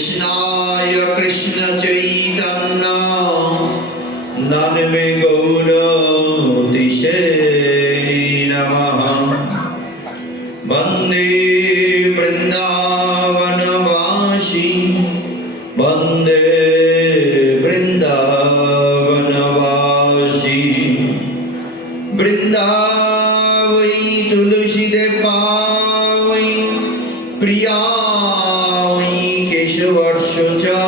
कृष्णाय कृष्ण चैतन्य नामे गौरतिशे नमः। वन्दे वृन्दावनवासी वन्दे वृन्दावनवासी। वृन्दावै तुलसीदे पावै प्रिया केशवर्षचा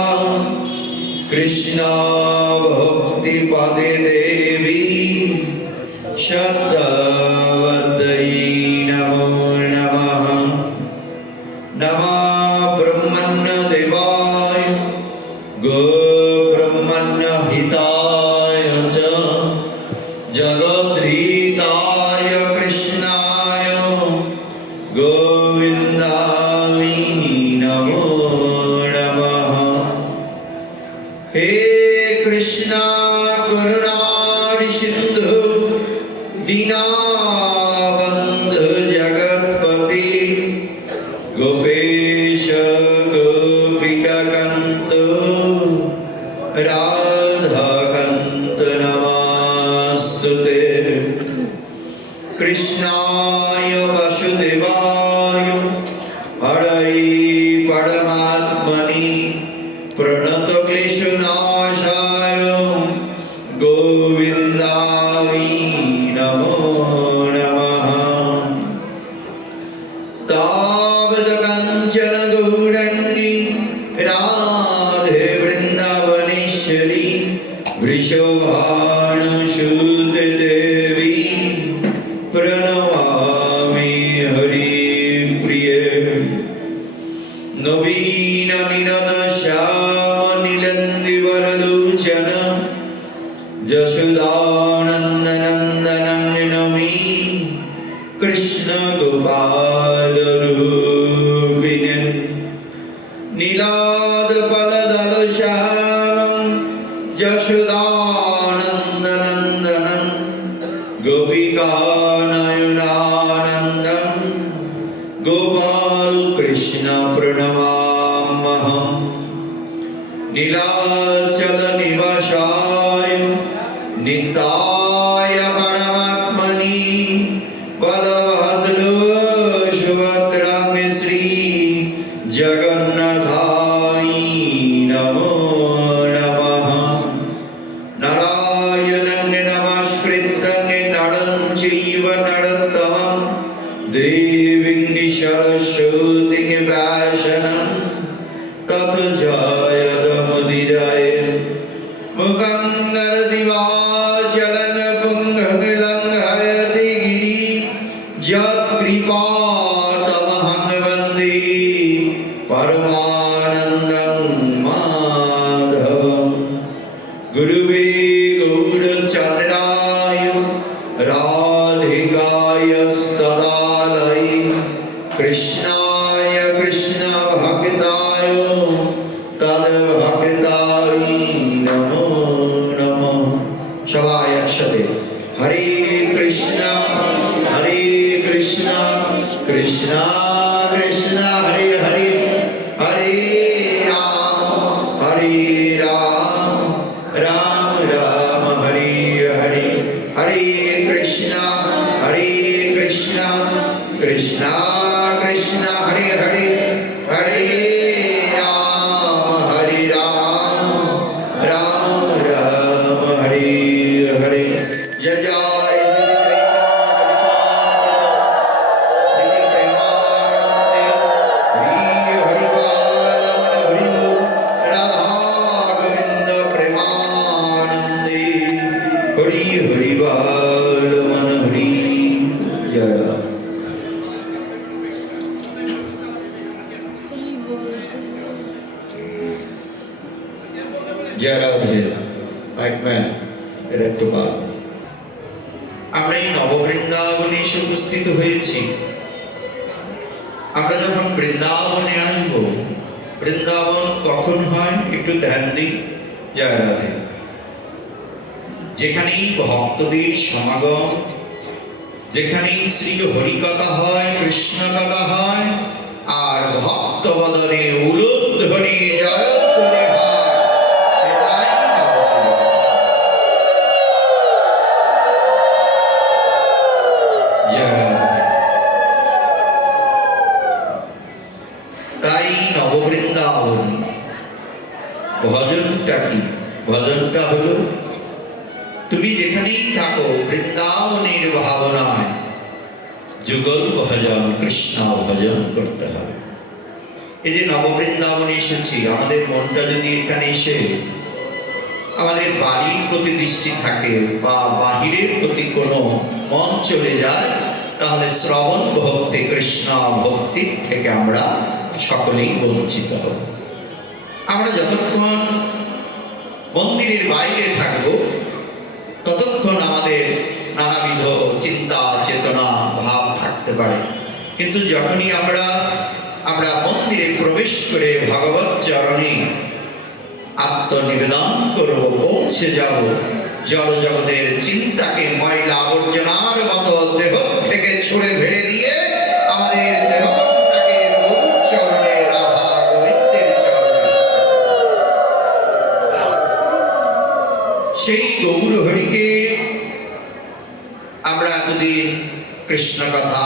कृष्णा भक्ति पदे देवी शतवतै नमो नमः। नमः ब्रह्मण्य देवाय गो ब्रह्मण्य हिताय च जगद्धिताय कृष्णाय गोविन्दाय नमो नमः। हे कृष्णा करुणा सिंधु दीनबन्धु जगत्पते गोपेश गोपिकान्त राधाकान्त नमस्तुते। कृष्णाय वासुदेवाय हरये परमात्मने प्रणतक्लेशनाशाय गोविन्दाय नमो नमः। तावत् काञ्चन गौराङ्गी राधे वृन्दावनेश्वरी वृषभानुसुते देवी प्रणमामि हरिप्रिये। नवीननिरतश्यामनिलन्दिवरलोचन जशोदानन्दनन्दनं नमि कृष्ण गोपालरूपिणे। नीलादफलदलश्यामं जशोदानन्दनन्दनं गोपिकानयनानन्दं गोपाल कृष्ण प्रणमाम्यहम्। नीलाचल निवासाय नित्याय परमात्मने बलभद्र सुभद्रां श्री जगन्नाथाय नमो नमः। नारायणं नमस्कृत्य नरं चैव नरोत्तमं देवीं सरस्वतीं व्यासं ततो जयमुदीरये। मुखं करोति वाचालं पुंसं लङ्घयति गिरिं यत्कृपातमहं वन्दे परमानन्दं माधवम्। गुरुवे गौरचन्द्राय राधिकाय तदालये कृष्णाय कृष्ण भक्ताय तद्भक्ताय नमो नमः। सबाई एकसाथे हरे कृष्ण कृष्ण कृष्ण हरे हरे हरे राम राम राम हरे हरे। हरे कृष्ण कृष्ण कृष्ण हरे हरे हरे राम राम राम हरे हरे। जय जय हरि हरि बाल मन हरि जय राम। जय राधे पाइकमैन এর একটু বাদ। আমরা এই নববৃন্দাবনে এসে উপস্থিত হয়েছি। আমরা যখন বৃন্দাবনে আসবো, বৃন্দাবন কখন হয় একটু ধ্যান দিই। জয় রাধে। যেখানেই ভক্তদের সমাগম, যেখানেই শ্রী হরি কথা হয়, কৃষ্ণ কথা হয়, আর আর ভক্ত বদনে উলুধ্বনি জয়ধ্বনি হয়, সেটাই নবশ্রী। তাই নববৃন্দাবনী ভজনটা কি? ভজনটা হলো তুমি যেখানেই থাকো বৃন্দাবনের ভাবনায় যুগল ভজন, কৃষ্ণ ভজন করতে হবে। এই যে নববৃন্দাবনে এসেছি, আমাদের মনটা যদি এখানে এসে আমাদের বাড়ির প্রতি দৃষ্টি থাকে বা বাহিরের প্রতি কোনো মন চলে যায়, তাহলে শ্রবণ ভক্তি, কৃষ্ণ ভক্তির থেকে আমরা সকলেই বঞ্চিত হব। আমরা যতক্ষণ মন্দিরের বাইরে থাকব ততক্ষণ আমাদের নানাবিধ চিন্তা চেতনা ভাব থাকতে পারে, কিন্তু যখনই আমরা মন্দিরে প্রবেশ করে ভগবত চরণে আত্মনিবেদন করব, পৌঁছে যাব, জড় জগতের চিন্তাকে ময়লা আবর্জনার মতো দেহ থেকে ছুঁড়ে ফেলে দিয়ে আমাদের দেহটাকে গৌর চরণে, রাধা গোবিন্দের চরণে, সেই গৌর হরিকে আমরা এতদিন কৃষ্ণ কথা,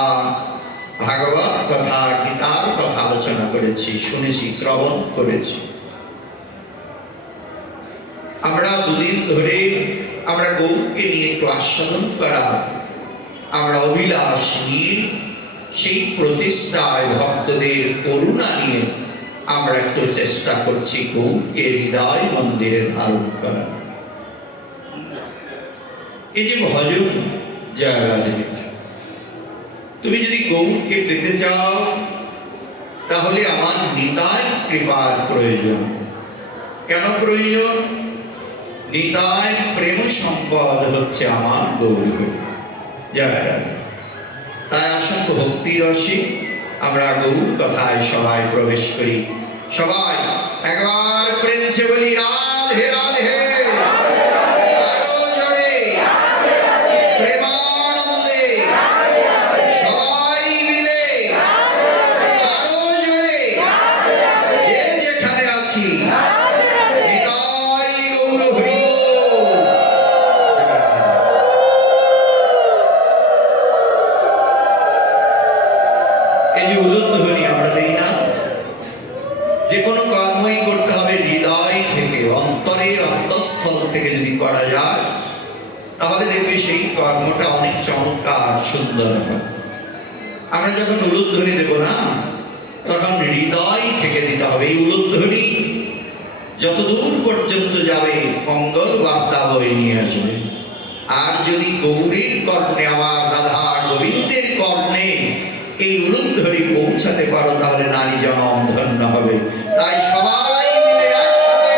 ভাগবত কথা, গীতার কথা আলোচনা করেছি, শুনেছি, শ্রবণ করেছি। আমরা দুদিন ধরে আমরা গৌরকে নিয়ে একটু আস্বাদন করা, আমরা অভিলাষ নিয়ে সেই প্রচেষ্টায় ভক্তদের করুণা নিয়ে আমরা একটু চেষ্টা করছি গৌরকে হৃদয় মন্দিরে ধারণ করা। এই যে ভজন, জয় রাধে, তুমি যদি গৌরকে পেতে চাও তাহলে আমার নিতাই কৃপার প্রয়োজন। কেন প্রয়োজন? নিতাই প্রেম সম্পদ হচ্ছে আমার গৌর। জয় রাধে। তাই আসুন ভক্তি রসে আমরা গৌর কথায় সবাই প্রবেশ করি। সবাই একবার প্রেমছে বলি রাধে রাধে, আরো জোরে প্রেমানন্দে সবাই মিলে আরো জোরে, যে যেখানে আছি নিতাই গৌর হরি বল। এই যে উলুধ্বনি আমরা দেই না, যে কোনো কর্মই করতে হবে হৃদয় থেকে, অন্তরের অন্তঃস্থল থেকে যদি করা যায় তাহলে দেখবে সেই কর্মটা অনেক চমৎকার সুন্দর হবে। আমরা যখন উলুধ্বনি দেব না, তখন হৃদয় থেকে দিতে হবে। এই উলুধ্বনি যতদূর পর্যন্ত যাবে মঙ্গল বার্তা বয়ে নিয়ে আসবে। আর যদি গৌরীর কর্ণে, আমার রাধা গোবিন্দের কর্ণে এই উলুধ্বনি পৌঁছাতে পারো তাহলে নারী জনম ধন্য হবে। তাই সবাই মিলে একসাথে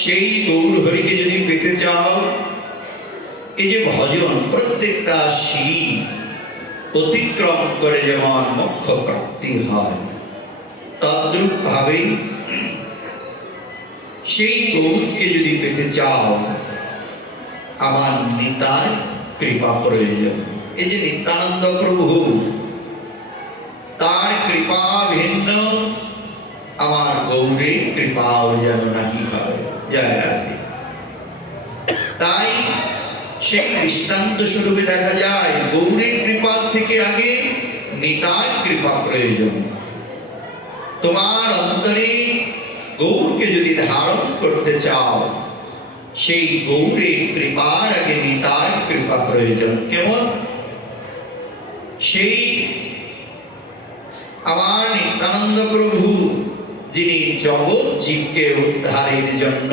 সেই গৌর হরিকে যদি পেতে চাও, এই যে ভজন প্রত্যেকটা সিঁড়ি অতিক্রম করে যেমন মোক্ষ প্রাপ্তি হয়, তদ্রূপ ভাবে সেই গৌরকে যদি পেতে চাও আমার নিতাই কৃপা প্রয়োজন। এই যে নিত্যানন্দ প্রভু, তার কৃপা ভিন্ন, আমার গৌরের কৃপাও যেন নাহি হয়। জয় রাধে। তাই সেই দৃষ্টান্ত স্বরূপে দেখা যায় গৌরের কৃপার থেকে আগে নিতাই কৃপা প্রয়োজন। তোমার অন্তরে গৌরকে যদি ধারণ করতে চাও, সেই গৌরের কৃপার আগে নিতাই কৃপা প্রয়োজন। কেমন? সেই আমার নিত্যানন্দ প্রভু যিনি জগৎ জীবকে উদ্ধারের জন্য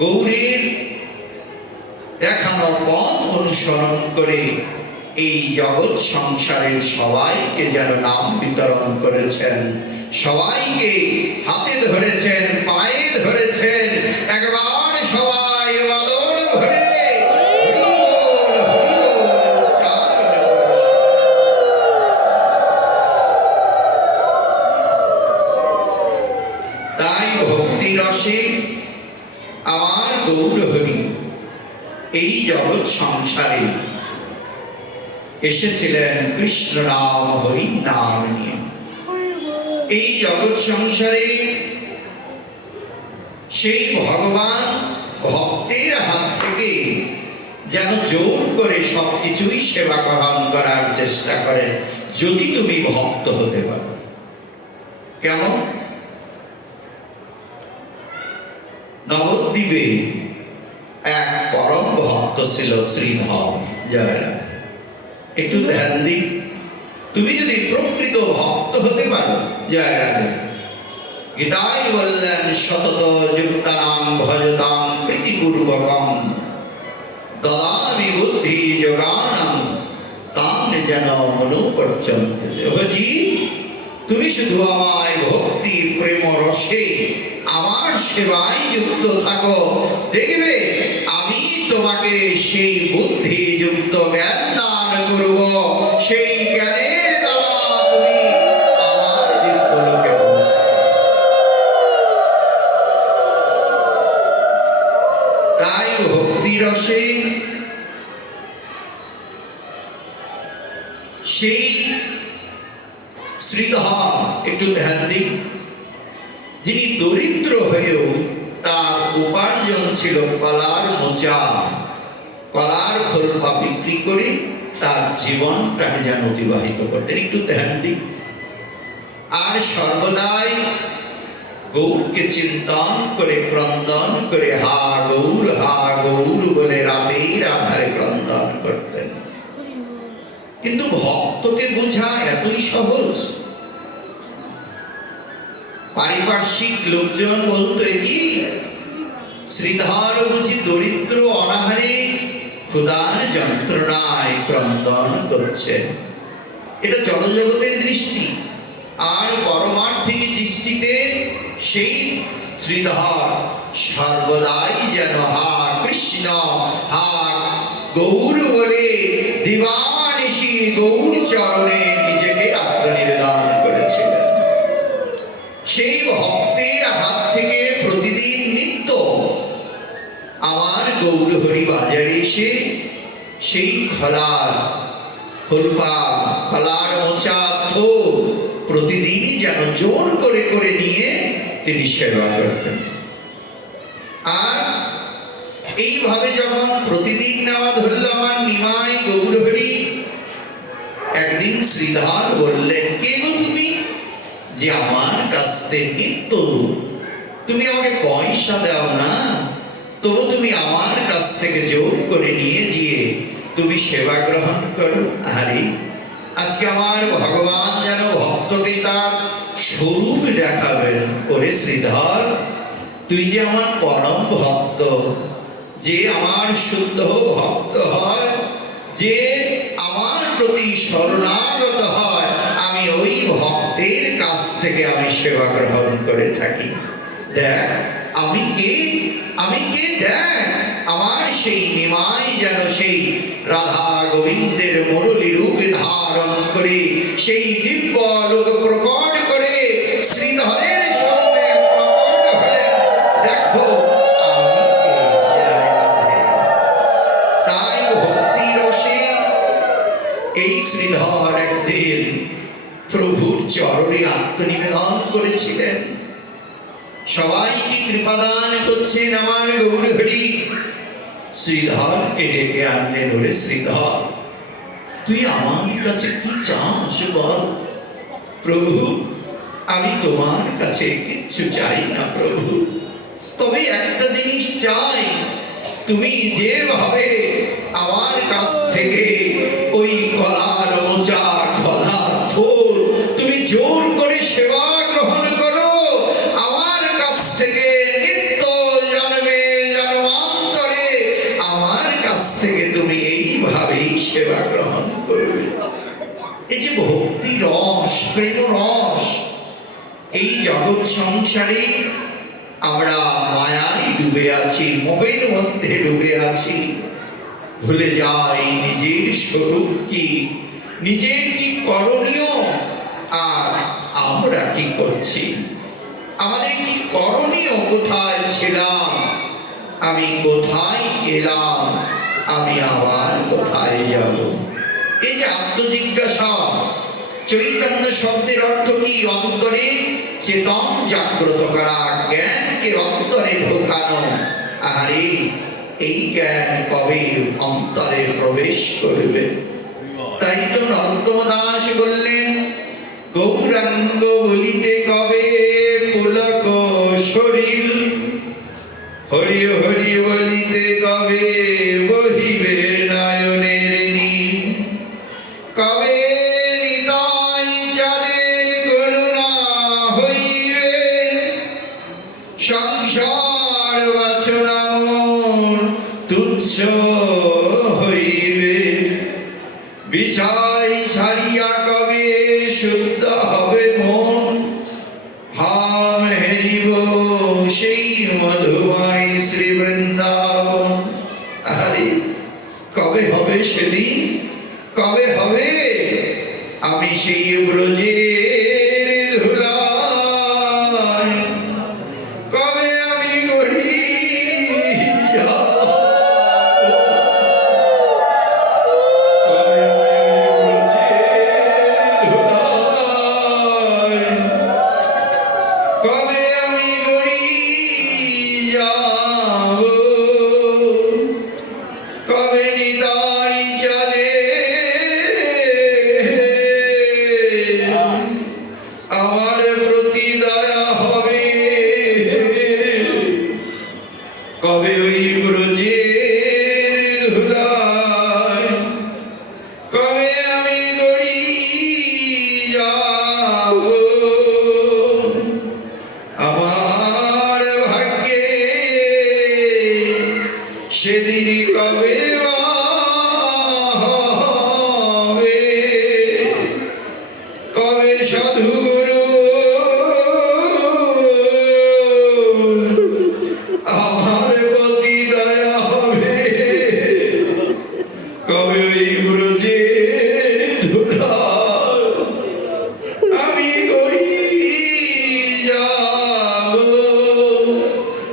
গৌরের দেখানো পথ অনুসরণ করে এই জগৎ সংসারের সবাইকে যেন নাম বিতরণ করেছেন, সবাইকে হাতে ধরেছেন, পায়ে ধরেছেন। একবার সবাই বদন ভরে হরি বল হরি বল উচ্চারণ করো। আমার গৌরহরি এই জগৎ সংসারে এসেছিলেন কৃষ্ণ নাম হরি নাম নিয়ে। এই জগৎ সংসারে সেই ভগবান ভক্তের হাত থেকে যেন জোর করে সবকিছুই সেবা গ্রহণ করার চেষ্টা করেন, যদি তুমি ভক্ত হতে পারো। কেমন? নবদ্বীপে এক পরম ভক্ত ছিল শ্রীধর। জয় রাধে। একটু ধ্যান দিন, তুমি যদি প্রকৃত ভক্ত হতে পারো, জয় রাধে, গীতায় বললেন সতত যুক্তানাং ভজতাং প্রীতিপূর্বকং দদামি বুদ্ধি যোগানং তাং যেন মনোপর্যন্তে। দেবজি, তুমি শুধু আমায় ভক্তি প্রেম রসে আমার সেবায় যুক্ত থাকো, দেখবে আমি তোমাকে সেই বুদ্ধি যুক্ত জ্ঞান দান করব। সেই জ্ঞানের দ্বারা তুমি আমার দিব্যলোকে পৌঁছবে। তাই ভক্তি রসে সেই শ্রীধর, একটু ধ্যান দিন, যিনি দরিদ্র হয়েও তার উপার্জন ছিল কলার মোচা, কলার খোলপা বিক্রি করে তার জীবনটাকে যেন অতিবাহিত করতেন। একটু ধ্যান দিন। আর সর্বদাই গৌরকে চিন্তন করে ক্রন্দন করে হা গৌর বলে রাতের আধারে ক্রন্দন করতেন। কিন্তু ভক্তকে বোঝা এতই সহজ? পারিপার্শ্বিক লোকজন বলতো কি শ্রীধর বুঝি দরিদ্র অনাহারে ক্ষুধার যন্ত্রণায় ক্রন্দন করছেন। এটা জনজগতের দৃষ্টি। আর পরমার্থিক দৃষ্টিতে সেই শ্রীধর সর্বদাই যেন হা কৃষ্ণ হা গৌর বলে দিবানিশি গৌর চরণে নিজেকে আত্মনিবেদন করেছিলেন। সেই ভক্তের হাত থেকে প্রতিদিন নিত্য আমার গৌরহরি বাজারে এসে সেই খোলার মোচা প্রতিদিনই যেন জোর করে করে নিয়ে তিনি সেবা করতেন। আর এইভাবে যখন প্রতিদিন নেওয়া ধরল আমার নিমাই গৌরহরি, একদিন শ্রীধর বললেন, কে গো তুমি যে আমার কাছ থেকে নিত্য তুমি আমাকে পয়সা দাও না, তবু তুমি আমার কাছ থেকে জোর করে নিয়ে দিয়ে তুমি সেবা গ্রহণ করো। আরে আজকে আমার ভগবান যেন ভক্তকে তার স্বরূপ দেখাবেন। করে শ্রীধর, তুই যে আমার পরম ভক্ত, যে আমার শুদ্ধ ভক্ত হয়, যে আমার প্রতি শরণাগত হয়, আমি ওই ভক্তের কাছ থেকে আমি সেবা গ্রহণ করে থাকি। দেখ আমি কে দেখ আমার সেই নিমাই যেন সেই রাধা গোবিন্দের মুরলী রূপ ধারণ করে সেই দিব্য লোক প্রকট করে শ্রীধরের সামনে প্রকট হলেন। দেখো আমি কে। তাই ভক্তি রসে এই শ্রীধর একদিন প্রভুর চরণে আত্মনিবেদন করেছিলেন। সবাইকে কৃপাদান করছেন আমার গৌরহরি। শ্রীধরকে ডেকে আনলেন। ওরে শ্রীধর, তুই আমার কাছে কি চাস বল? প্রভু, আমি তোমার কাছে কিচ্ছু চাই না প্রভু, তবে একটা জিনিস চাই, তুমি যেভাবে আমার কাছ থেকে ওই কলার মোচা কলার থোর তুমি জোর করে সেবা গ্রহণ করো, আমার কাছ থেকে নিত্য জন্মে জন্মান্তরে আমার কাছ থেকে তুমি এইভাবেই সেবা গ্রহণ করবে। এই যে ভক্তি রস, প্রেম রস, এই জগৎ সংসারে আমরা মায়ায় ডুবে আছি, মোহের মধ্যে ডুবে আছি, ভুলে যাই নিজের স্বরূপ কি, নিজের কি করণীয়, আর আমরা কি করছি, আমাদের কি করণীয়, কোথায় ছিলাম, আমি কোথায় এলাম, আমি আবার কোথায় যাব। এই যে আত্মজিজ্ঞাসা, চৈতন্য শব্দের অর্থ কি? অন্তরে চেতন জাগ্রত করা, জ্ঞানকে অন্তরে ঢোকানো। আরে এই জ্ঞান কবে অন্তরে প্রবেশ করবে? তাই তো নরোত্তম দাস বললেন, গৌরাঙ্গ বলিতে কবে পুলক শরীর, হরি হরি বলিতে কবে বহিবে নয়নের নীর। কবে নিতাই চাঁদের করুণা হইবে, সংসার বাসনা মোর তুচ্ছ হইবে। বিষয় ছাড়িয়া কবে শুদ্ধ হবে মন, হাম হেরিব সেই মধুময় শ্রী বৃন্দাবন। আরে কবে হবে সেদিন, কবে হবে আমি সেই ব্রজের ধুলায়, কবে আমি গড়ি কবে আমি গড়ি যাব, কবে নিতাই চাঁদে আমার প্রতি দয়া হবে, কবে ওই ব্রজের ধুলায়, কবে আমি গড়ি যাব। আমার ভাগ্যে সেদিন কবে হবে, কবে সাধু গুরু আমার প্রতি দয়া হবে, কবে ওই ব্রজের ধুলায় আমি গড়ি যাব।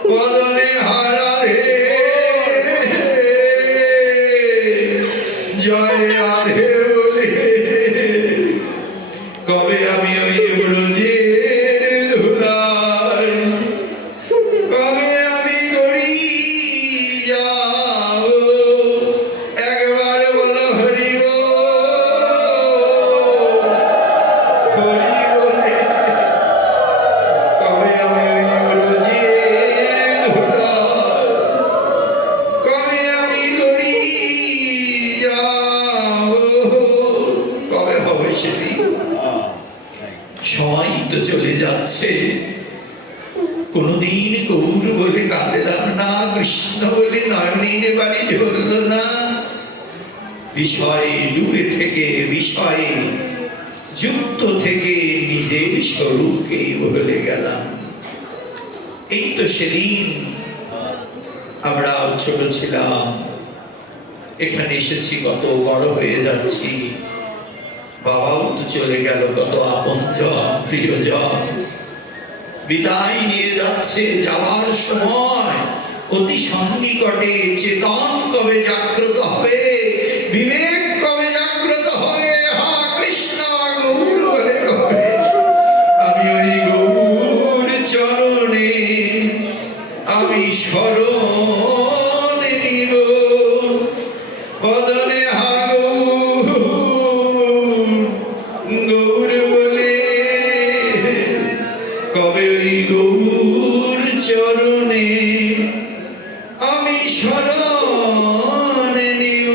বদনে হারাধে জয় রাধে বলে, কবে আমি ওই ব্রজের ধুলায়, কবে আমি গড়ি যাব। একবার বলো হরি হরি বলে, কবে আমি ওই ব্রজের ধুলায়, কবে আমি গড়ি যাব। কবে হবে সেদিন? সময় তো চলে যাচ্ছে, কোনদিন গৌর বলে কাঁদলাম না, কৃষ্ণ বলে নয়নের বাড়ি ঝরল না। বিষয়ে ডুবে থেকে, বিষয়ে যুক্ত থেকে নিজের স্বরূপকে ভুলে গেলাম। এই তো সেদিন আমরা ছোট ছিলাম, এখানে এসেছি, কত বড় হয়ে যাচ্ছি, বাবাও তো চলে গেল, কত আপনজন প্রিয়জন বিদায় নিয়ে যাচ্ছে। যাওয়ার সময় অতি সন্নিকটে চেতন কবে জাগ্রত হবে, বিবেক কবে জাগ্রত হবে, হা কৃষ্ণ গৌর বলে কবে আমি ওই গৌর চরণে আমি শরণ নিব। বদনে হা গৌর বলে, কবে ওই গৌর চরণে আমি শরণ নিব।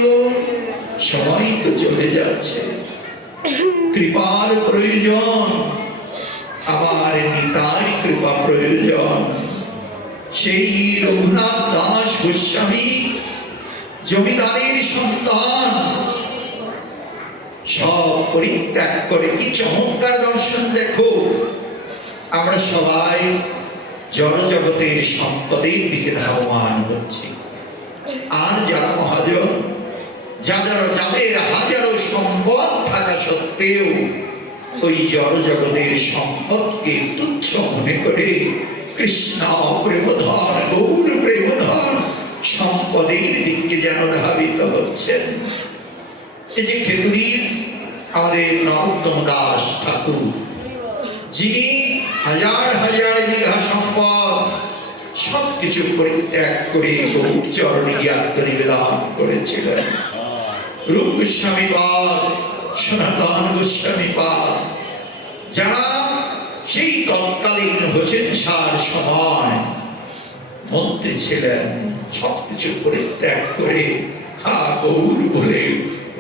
সময় তো চলে যাচ্ছে, কৃপার প্রয়োজন, আমার নিতাই কৃপা প্রয়োজন। সেই রঘুনাথ দাস গোস্বামী জমিদারের সন্তান, সব পরিত্যাগ করে কি চমৎকার দর্শন দেখো। আমরা সবাই জড়জগতের সম্পদের দিকে ধাবমান হচ্ছি, আর যারা মহাজন, যাদের হাজারো সম্পদ থাকা সত্ত্বেও ওই জড়জগতের সম্পদকে তুচ্ছ মনে করে কৃষ্ণ প্রেমধন, গৌর প্রেমধন সম্পদের দিকে যেন ধাবিত হচ্ছেন। এই যে খেতুরির আমাদের নরোত্তম দাস ঠাকুর, যিনি হাজার হাজার বিঘা সম্পদ সবকিছু পরিত্যাগ করে গৌর চরণে গিয়ে আত্মনিবেদন করেছিলেন। রূপ গোস্বামী পাদ, সনাতন গোস্বামী পাদ, যারা সেই তৎকালীন হোসেন শাহর সময় মন্ত্রী ছিলেন, সবকিছু পরিত্যাগ করে হা গৌর বলে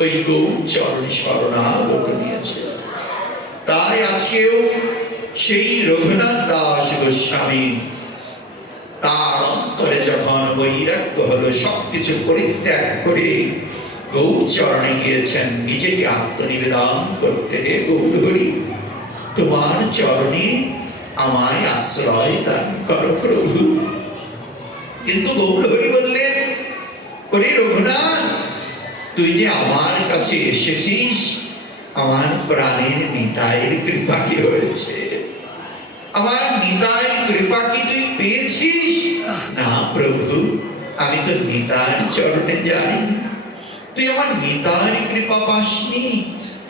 ওই গৌর চরণে শরণাগত নিয়েছে। তাই আজকেও সেই রঘুনাথ দাস গোস্বামী তার অন্তরে যখন বৈরাগ্য হলো, সবকিছু পরিত্যাগ করে গৌর চরণে গিয়েছেন নিজেকে আত্মনিবেদন করতে। গৌর হরি, তোমার চরণে আমায় আশ্রয় দান করো প্রভু। কিন্তু গৌর হরি বললেন, ওরে রঘুনাথ, তুই যে আমার কাছে এসেছিস, আমার প্রাণের নিতাইয়ের কৃপা কি হয়েছে? আমার নিতাইয়ের কৃপা কি তুই পেয়েছিস? না প্রভু, আমি তো নিতাইয়ের চরণে যাই। তুই আমার নিতাইয়ের কৃপা পাসনি,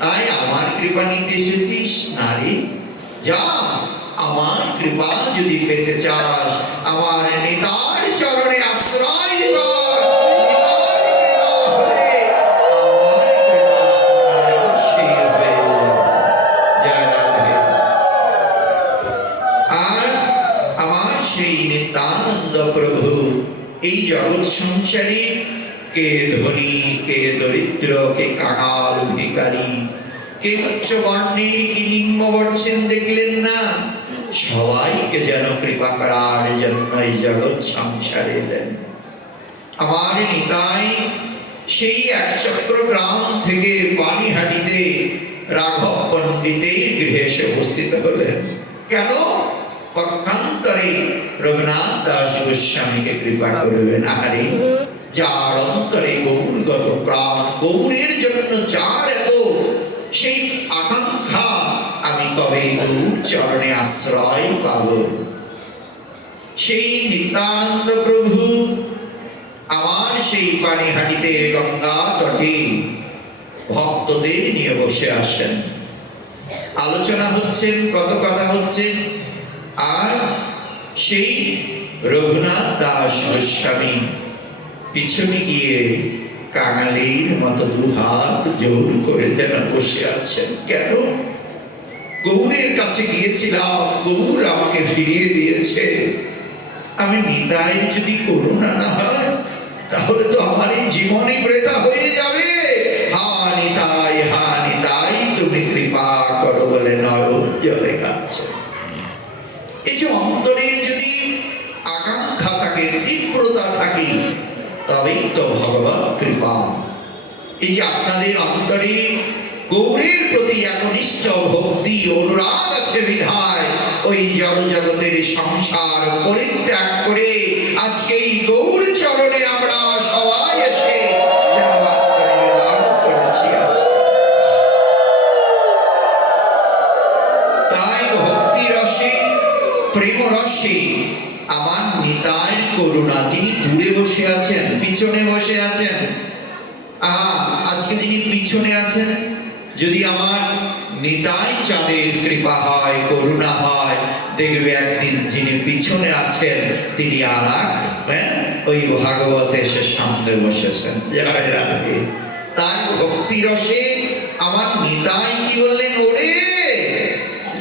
তাই আমার কৃপা নিতে এসেছিস? না রে, যা, আমার কৃপা যদি পেতে চাস, আমার নিতাইয়ের চরণে আশ্রয় কর। নিতাইয়ের কৃপা হলে আমার কৃপা অনায়াসে হবে। জয় রাধে। আর আমার সেই নিত্যানন্দ প্রভু এই জগৎ সংসারে কে ধনী, কে দরিদ্র, কে কাঙাল ভিখারি, কে উচ্চ বর্ণের, কি নিম্ন বর্ষেন দেখলেন না, সবাইকে যেন কৃপা করার জন্য এই জগৎ সংসারে এলেন। আমার নিতাই সেই একচক্র গ্রাম থেকে পানিহাটিতে রাঘব পণ্ডিতের গৃহে এসে উপস্থিত হলেন। কেন? পক্ষান্তরে রঘুনাথ দাস গোস্বামীকে কৃপা করবেন। আরে, যার অন্তরে গৌরগত প্রাণ, গৌরের জন্য যার এত সেই আকাঙ্ক্ষা, আমি কবে গৌর চরণে আশ্রয় পাব। সেই নিত্যানন্দ প্রভু আমার সেই পানিহাটিতে গঙ্গা তটে ভক্তদের নিয়ে বসে আসেন। আলোচনা হচ্ছেন, কত কথা হচ্ছে। আর সেই রঘুনাথ দাস গোস্বামী পিছনে গিয়ে কাঙালির মতো দুহাত জোর করে যেন বসে আছেন। কেন? গৌরের কাছে গিয়েছিলাম, গৌর আমাকে ফিরিয়ে দিয়েছে। আমি নিতাইয়ের যদি করুণা না হয়, তাহলে তো আমার এই জীবনই বৃথা হয়ে যাবে। হা নিতাই, হা নিতাই, তুমি কৃপা করো বলে নয়ন জলে কাঁদছে। এই যে অন্তরের যদি আকাঙ্ক্ষা থাকে, তীব্রতা থাকে, তবেই তো ভগবত কৃপা। এই যে আপনাদের অন্তরে গৌরের প্রতি একনিষ্ঠ ভক্তি অনুরাগ আছে বিধায় ওই জড় জগতের সংসার পরিত্যাগ করে আজকে এই গৌর চরণে আমরা সবাই এসে যেন আত্মনিবেদন করেছি। তাই ভক্তি রসে, প্রেম রসে আমার নিতাইয়ের করুণা, যিনি দূরে বসে আছেন, পিছনে বসে আছেন, আজকে যিনি পিছনে আছেন, যদি আমার নিতাই চাঁদের কৃপা হয়, করুণা হয়, দেখবে একদিন যিনি পিছনে আছেন তিনি আর ওই ভাগবত এসে সামনে বসেছেন। জয় রাধে। তাই ভক্তি রসে আমার নিতাই কি বললেন, ওরে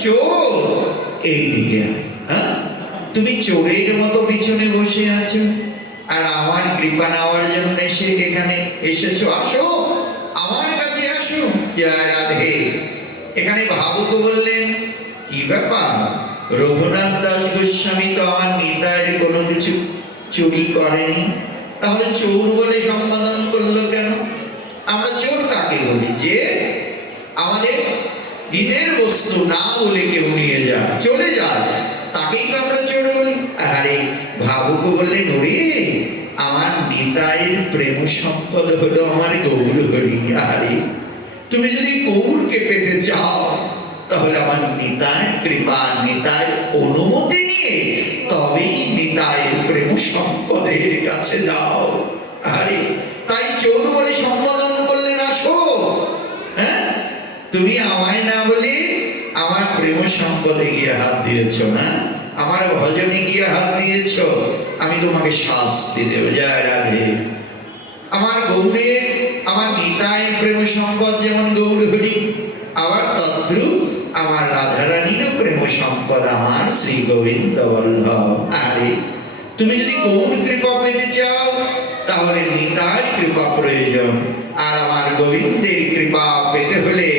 চোর, এইদিকে আয়। তুমি চোরের মতো পিছনে বসে আছো, আর আমার কৃপা নেওয়ার জন্য এসে এখানে এসেছো। আসো, আমার কাছে আসো। জয় রাধে। এখানে ভাবুক বললেন, কি ব্যাপার, রঘুনাথ দাস গোস্বামী তো আমার নিতাইয়ের কোনো কিছু চুরি করেনি, তাহলে চোর বলে সম্বোধন করলো কেন? আমরা চোর কাকে বলি? যে আমাদের নিজের বস্তু না বলে কেউ নিয়ে যায়, চলে যায়, তাকেই তো আমরা চোর বলি। আরে ভাবুক বললেন, ওরে আমার নিতাইয়ের প্রেম সম্পদ হলো আমার গৌর হরি। আরে তুমি যদি গৌরকে পেতে চাও, তাহলে আমার নিতাইয়ের কৃপা, নিতাইয়ের অনুমতি নিয়ে তবেই নিতাইয়ের প্রেম সম্পদের কাছে যাও। আহারে, তাই চোর বলে সম্বোধন করলেন, আসো। হ্যাঁ, তুমি আমায় না বলে আমার প্রেম সম্পদে গিয়ে হাত দিয়েছ না, আমার ভজনে গিয়ে হাত দিয়েছ, আমি তোমাকে শাস্তি দেব। জয় রাধে। আমার গৌরের, আমার নিতাই প্রেম সম্পদ যেমন গৌর হরি, আবার তদ্রূপ আমার রাধারানীরও প্রেম সম্পদ আমার শ্রী গোবিন্দ বল্লভ। আরে তুমি যদি গৌর কৃপা পেতে চাও তাহলে নিতাই কৃপা প্রয়োজন, আর আমার গোবিন্দের কৃপা পেতে হলে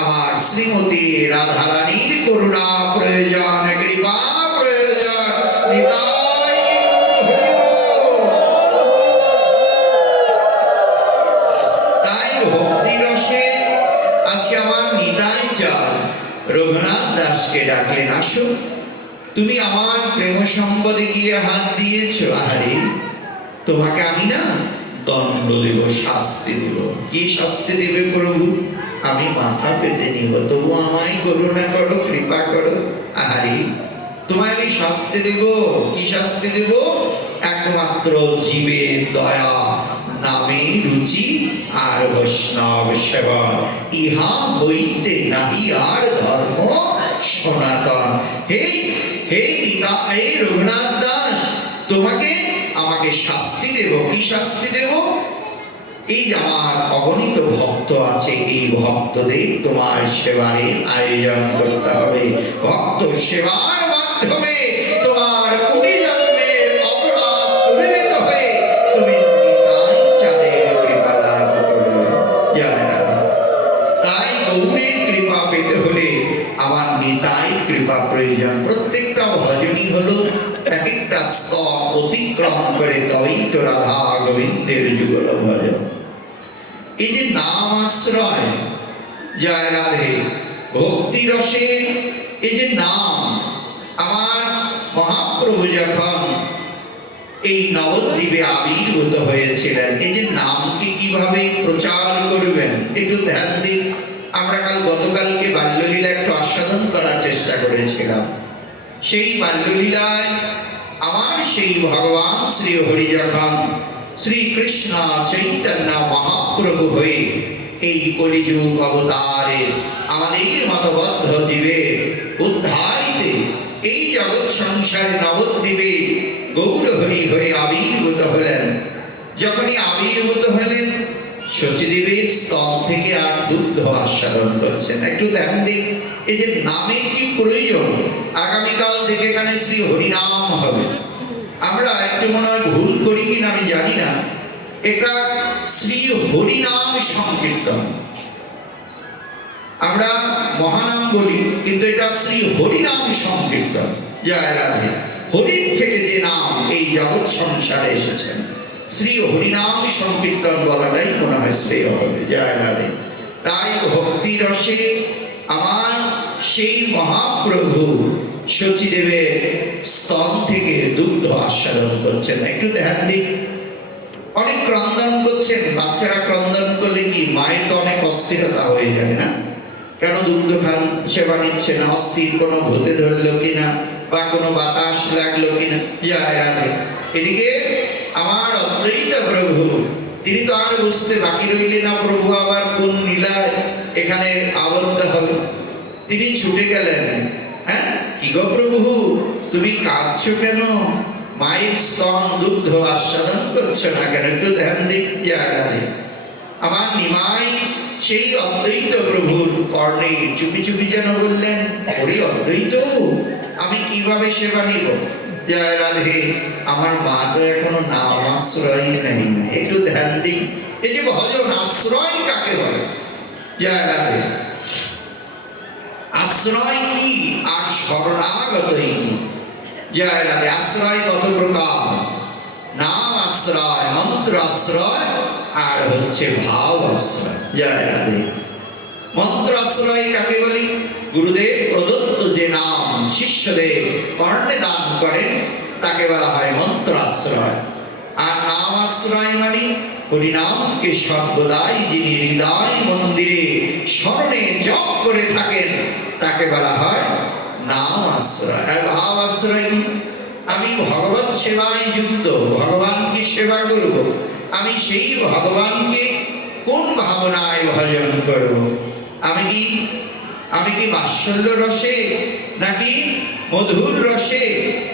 আমার শ্রীমতী রাধারানীর করুণা প্রয়োজন, কৃপা প্রয়োজন। নিতাই তাই ভক্তি রসে আজকে আমার নিতাই চাল রঘুনাথ দাসকে ডাকলেন, আসো, তুমি আমার প্রেম সম্পদে গিয়ে হাত দিয়েছ। আরে তোমাকে আমি না দণ্ড দেব, শাস্তি দেব। কি শাস্তি দেবে প্রভু? আমি মাথা পেতে নিব, তবু আমায় করুণা করো, কৃপা করো। আরে তোমায় আমি শাস্তি দেব। কি শাস্তি দেব? একমাত্র জীবের দয়া, নামে রুচি আর বৈষ্ণব সেবন, ইহা হইতে নাহি আর ধর্ম সনাতন। হে হে নিতা, হে রঘুনাথ দাস, তোমাকে আমাকে শাস্তি দেব। কি শাস্তি দেব? এই যে আমার অগণিত ভক্ত আছে, এই ভক্তদের তোমার সেবারের আয়োজন করতে হবে। ভক্ত সেবার মাধ্যমে তোমার কোটি জন্মের অপরাধ দূরীভূত হয়ে তুমি নিতাই চাঁদের কৃপা লাভ করবে। জয় রাধে। তাই গৌরের কৃপা পেতে হলে আমার নিতাই কৃপা প্রয়োজন। প্রত্যেকটা ভজনই হলো এক একটা স্তর অতিক্রম করে, তবেই তো রাধা গোবিন্দের যুগল ভজন। এই যে নাম আশ্রয়, জয় রাধে, ভক্তি রসে এই যে নাম, আমার মহাপ্রভু যখন এই নবদ্বীপে আবির্ভূত হয়েছিলেন, এই যে নামকে কিভাবে প্রচার করবেন একটু ধ্যান দিন। আমরা গতকালকে বাল্যলীলা একটু আস্বাদন করার চেষ্টা করেছিলাম। সেই বাল্যলীলায় আমার সেই ভগবান শ্রী হরি যখন শ্রীকৃষ্ণ চৈতন্য মহাপ্রভু হয়ে এই কলিযুগ অবতারে আমাদের মতবদ্ধ দিবে উদ্ধারিতে এই জগৎ সংসারে নবদ্বীপে গৌর হরি হয়ে আবির্ভূত হলেন। যখনই আবির্ভূত হলেন, শচীদেবের স্তন থেকে আর দুগ্ধ আস্বাদন করছেন। একটু ধ্যান দিন, এই যে নামের কি প্রয়োজন। আগামীকাল থেকে এখানে শ্রী হরিনাম হবে। আমরা একটু মনে হয় ভুল করি কিনা আমি জানি না, এটা শ্রী হরিনাম সংকীর্তন। আমরা মহানাম বলি, কিন্তু এটা শ্রী হরিনাম সংকীর্তন। জয় রাধে। হরির থেকে যে নাম এই জগৎ সংসারে এসেছেন, শ্রী হরিনাম সংকীর্তন বলাটাই মনে হয় শ্রেয় হবে। জয় রাধে। তাই ভক্তি রসে আমার সেই মহাপ্রভু শচীদেবের স্তন থেকে দুগ্ধ আস্বাদন করছেন। একটু ধ্যান দিন। অনেক ক্রন্দন করছেন। বাচ্চারা ক্রন্দন করলে কি মায়ের তো অনেক অস্থিরতা হয়ে যায় না? কেন দুগ্ধ খান, সেবা নিচ্ছে না, অস্থির, কোনো ভূতে ধরলো কিনা বা কোনো বাতাস লাগলো কিনা। জয় রাধে। এদিকে আমার অদ্বৈত প্রভু, তিনি তো আর বুঝতে বাকি রইলেন না প্রভু আবার কোন লীলায় এখানে আবদ্ধ হবে। তিনি ছুটে গেলেন। হ্যাঁ, কি গো প্রভু, তুমি কাঁদছো কেন? মায়ের স্তন দুগ্ধ আস্বাদন করছো না কেন? একটু ধ্যান দিক। জয় রাধে। আমার নিমাই সেই অদ্বৈত প্রভুর কর্ণে চুপি চুপি যেন বললেন, ওরে অদ্বৈত, আমি কিভাবে সেবা নিব? জয় রাধে। আমার মা তো এখনো নাম আশ্রয় নেই না। একটু ধ্যান দিন। এই যে ভজন আশ্রয় কাকে বলে? জয় রাধে। আশ্রয় কি আর শরণাগতই কি? জয় রাধে। আশ্রয় কত প্রকার। নাম আশ্রয়, মন্ত্র আশ্রয়, আর হচ্ছে ভাব আশ্রয়। জয় রাধে। মন্ত্র আশ্রয় কাকে বলি? গুরুদেব প্রদত্ত যে নাম শিষ্যদের কর্ণে দান করেন তাকে বলা হয় মন্ত্র আশ্রয়। আর নাম আশ্রয় মানে হরিনামকে সর্বদাই যিনি হৃদয় মন্দিরে স্মরণে জপ করে থাকেন তাকে বলা হয় নাম আশ্রয়। আর ভাব আশ্রয় কি? আমি ভগবত সেবায় যুক্ত, ভগবানকে সেবা করব, আমি সেই ভগবানকে কোন ভাবনায় ভজন করব? আমি কি বাৎসল্য রসে, নাকি মধুর রসে,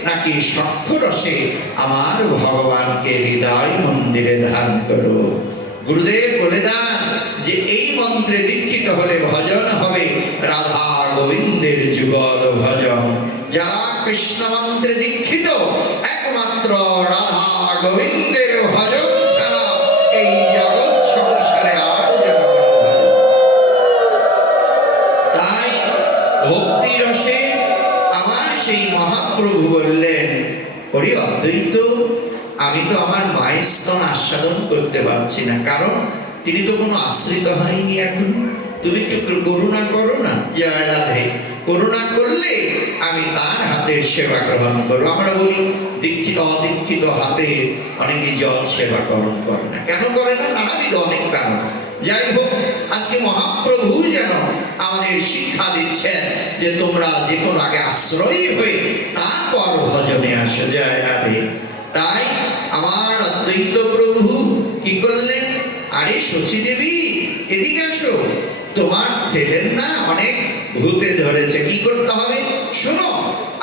নাকি সখ্য রসে আমার ভগবানকে হৃদয় মন্দিরে ধারণ করব? গুরুদেব বলে দেন যে এই মন্ত্রে দীক্ষিত হলে ভজন হবে রাধা গোবিন্দের যুগল ভজন। যারা কৃষ্ণ মন্ত্রে দীক্ষিত একমাত্র রাধা গোবিন্দের ভজন ছাড়া এই জগৎ সংসারে আর যেন কোনো ভজন। তাই ভক্তি রসে আমার সেই মহাপ্রভু বললেন, ওরে অদ্বৈত, আমি তো আমার মায়ের স্তন আস্বাদন করতে পারছি না, কারণ তিনি তো কোনো আশ্রিত হয়নি এখন। তুমি একটু করুণা করো না। জয় রাধে। করুণা করলে আমি তার হাতের সেবা গ্রহণ করবো। আমরা বলি দীক্ষিত অদীক্ষিত হাতে অনেকে জল সেবা গ্রহণ করে না। কেন করে না? নানাবিধ অনেক কারণ। যাই হোক, আজকে মহাপ্রভু যেন আমাদের শিক্ষা দিচ্ছেন যে তোমরা যে কোনো আগে আশ্রয়ী হয়ে তারপর ভজনে আসো। জয় রাধে। তাই আমার অদ্বৈত প্রভু কি করলেন? আরে শচী দেবী, এদিকে আসো, তোমার ছেলের না অনেক ভূতে ধরেছে। কি করতে হবে শোনো,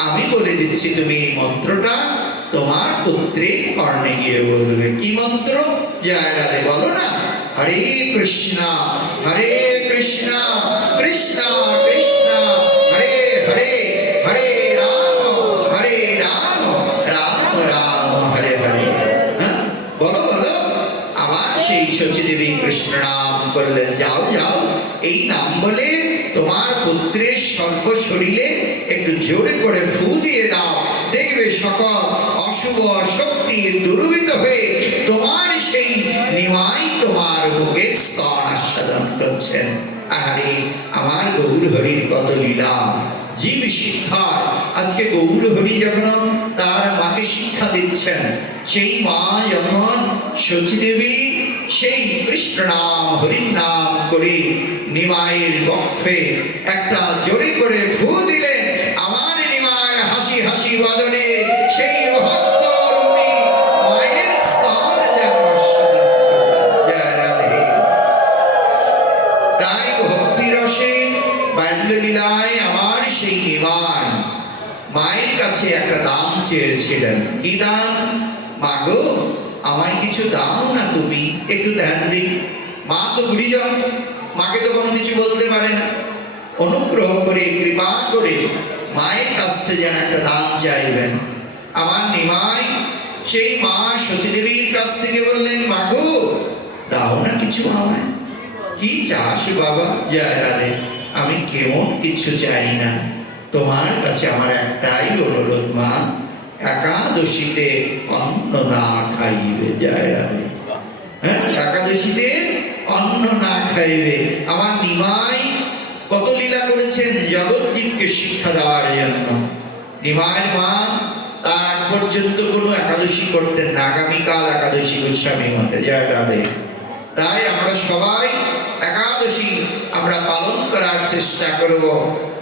আমি বলে দিচ্ছি, তুমি এই মন্ত্রটা তোমার পুত্রের কর্ণে গিয়ে বলবে। কি মন্ত্র? জয় রাধে। বলো না, হরে কৃষ্ণ হরে কৃষ্ণ কৃষ্ণ কৃষ্ণ হরে হরে, হরে রাম রাম রাম হরে হরে। হ্যাঁ, বলো বলো। আবার সেই শচী দেবী কৃষ্ণ নাম করলেন। যাও যাও, এই নাম বলে তোমার পুত্রের সর্ব শরীরে একটু জোরে করে ফু দিয়ে দাও। দেখবে সকল অশুভ শক্তি দুর্বৃত হয়ে তোমার সেই নিমাই তোমার বুকের স্তন আস্বাদন করছেন। আরে আমার গৌর হরির কত লীলা, জীব শিক্ষা। আজকে গৌর হরি যখন তার মাকে শিক্ষা দিচ্ছেন, সেই মা যখন শচী দেবী সেই কৃষ্ণ নাম হরির নাম করে নিমাইয়ের বক্ষে একটা জোরে করে ফু দিলেন, আমার নিমায় হাসি হাসি বদনে সেই ভক্ত রূপী মায়ের স্তন যেন আস্বাদন করলেন। জয় রাধে। তাই ভক্তি রসে বাল্যলীলায় আমার সেই নিমাই মায়ের কাছে একটা দাম চেয়েছিলেন। কি দাম? মা গো, আমায় কিছু দাও না, তুমি একটু ধ্যান দিই। মা তো গুরুজন, মাকে তো কোনো কিছু বলতে পারে না। অনুগ্রহ করে কৃপা করে মায়ের কাছ থেকে যেন একটা দান চাইবেন। আমার নিমাই সেই মা শচী দেবীর কাছ থেকে বললেন, মা গো, দাও না কিছু আমায়। কি চাস বাবা? জয় রাধে। আমি কেমন কিছু চাই না, তোমার কাছে আমার একটাই অনুরোধ মা, একাদশীতে অন্ন না খাইবে। জয় রাধে। হ্যাঁ, একাদশীতে অন্ন না খাইবে। আমার নিমাই কত লীলা করেছেন জগৎজীবকে শিক্ষা দেওয়ার জন্য। নিমাইয়ের মা তার আগ পর্যন্ত কোনো একাদশী করতেন না। আগামীকাল একাদশী গোস্বামী মতে। জয় রাধে। তাই আমরা সবাই একাদশী আমরা পালন করার চেষ্টা করব।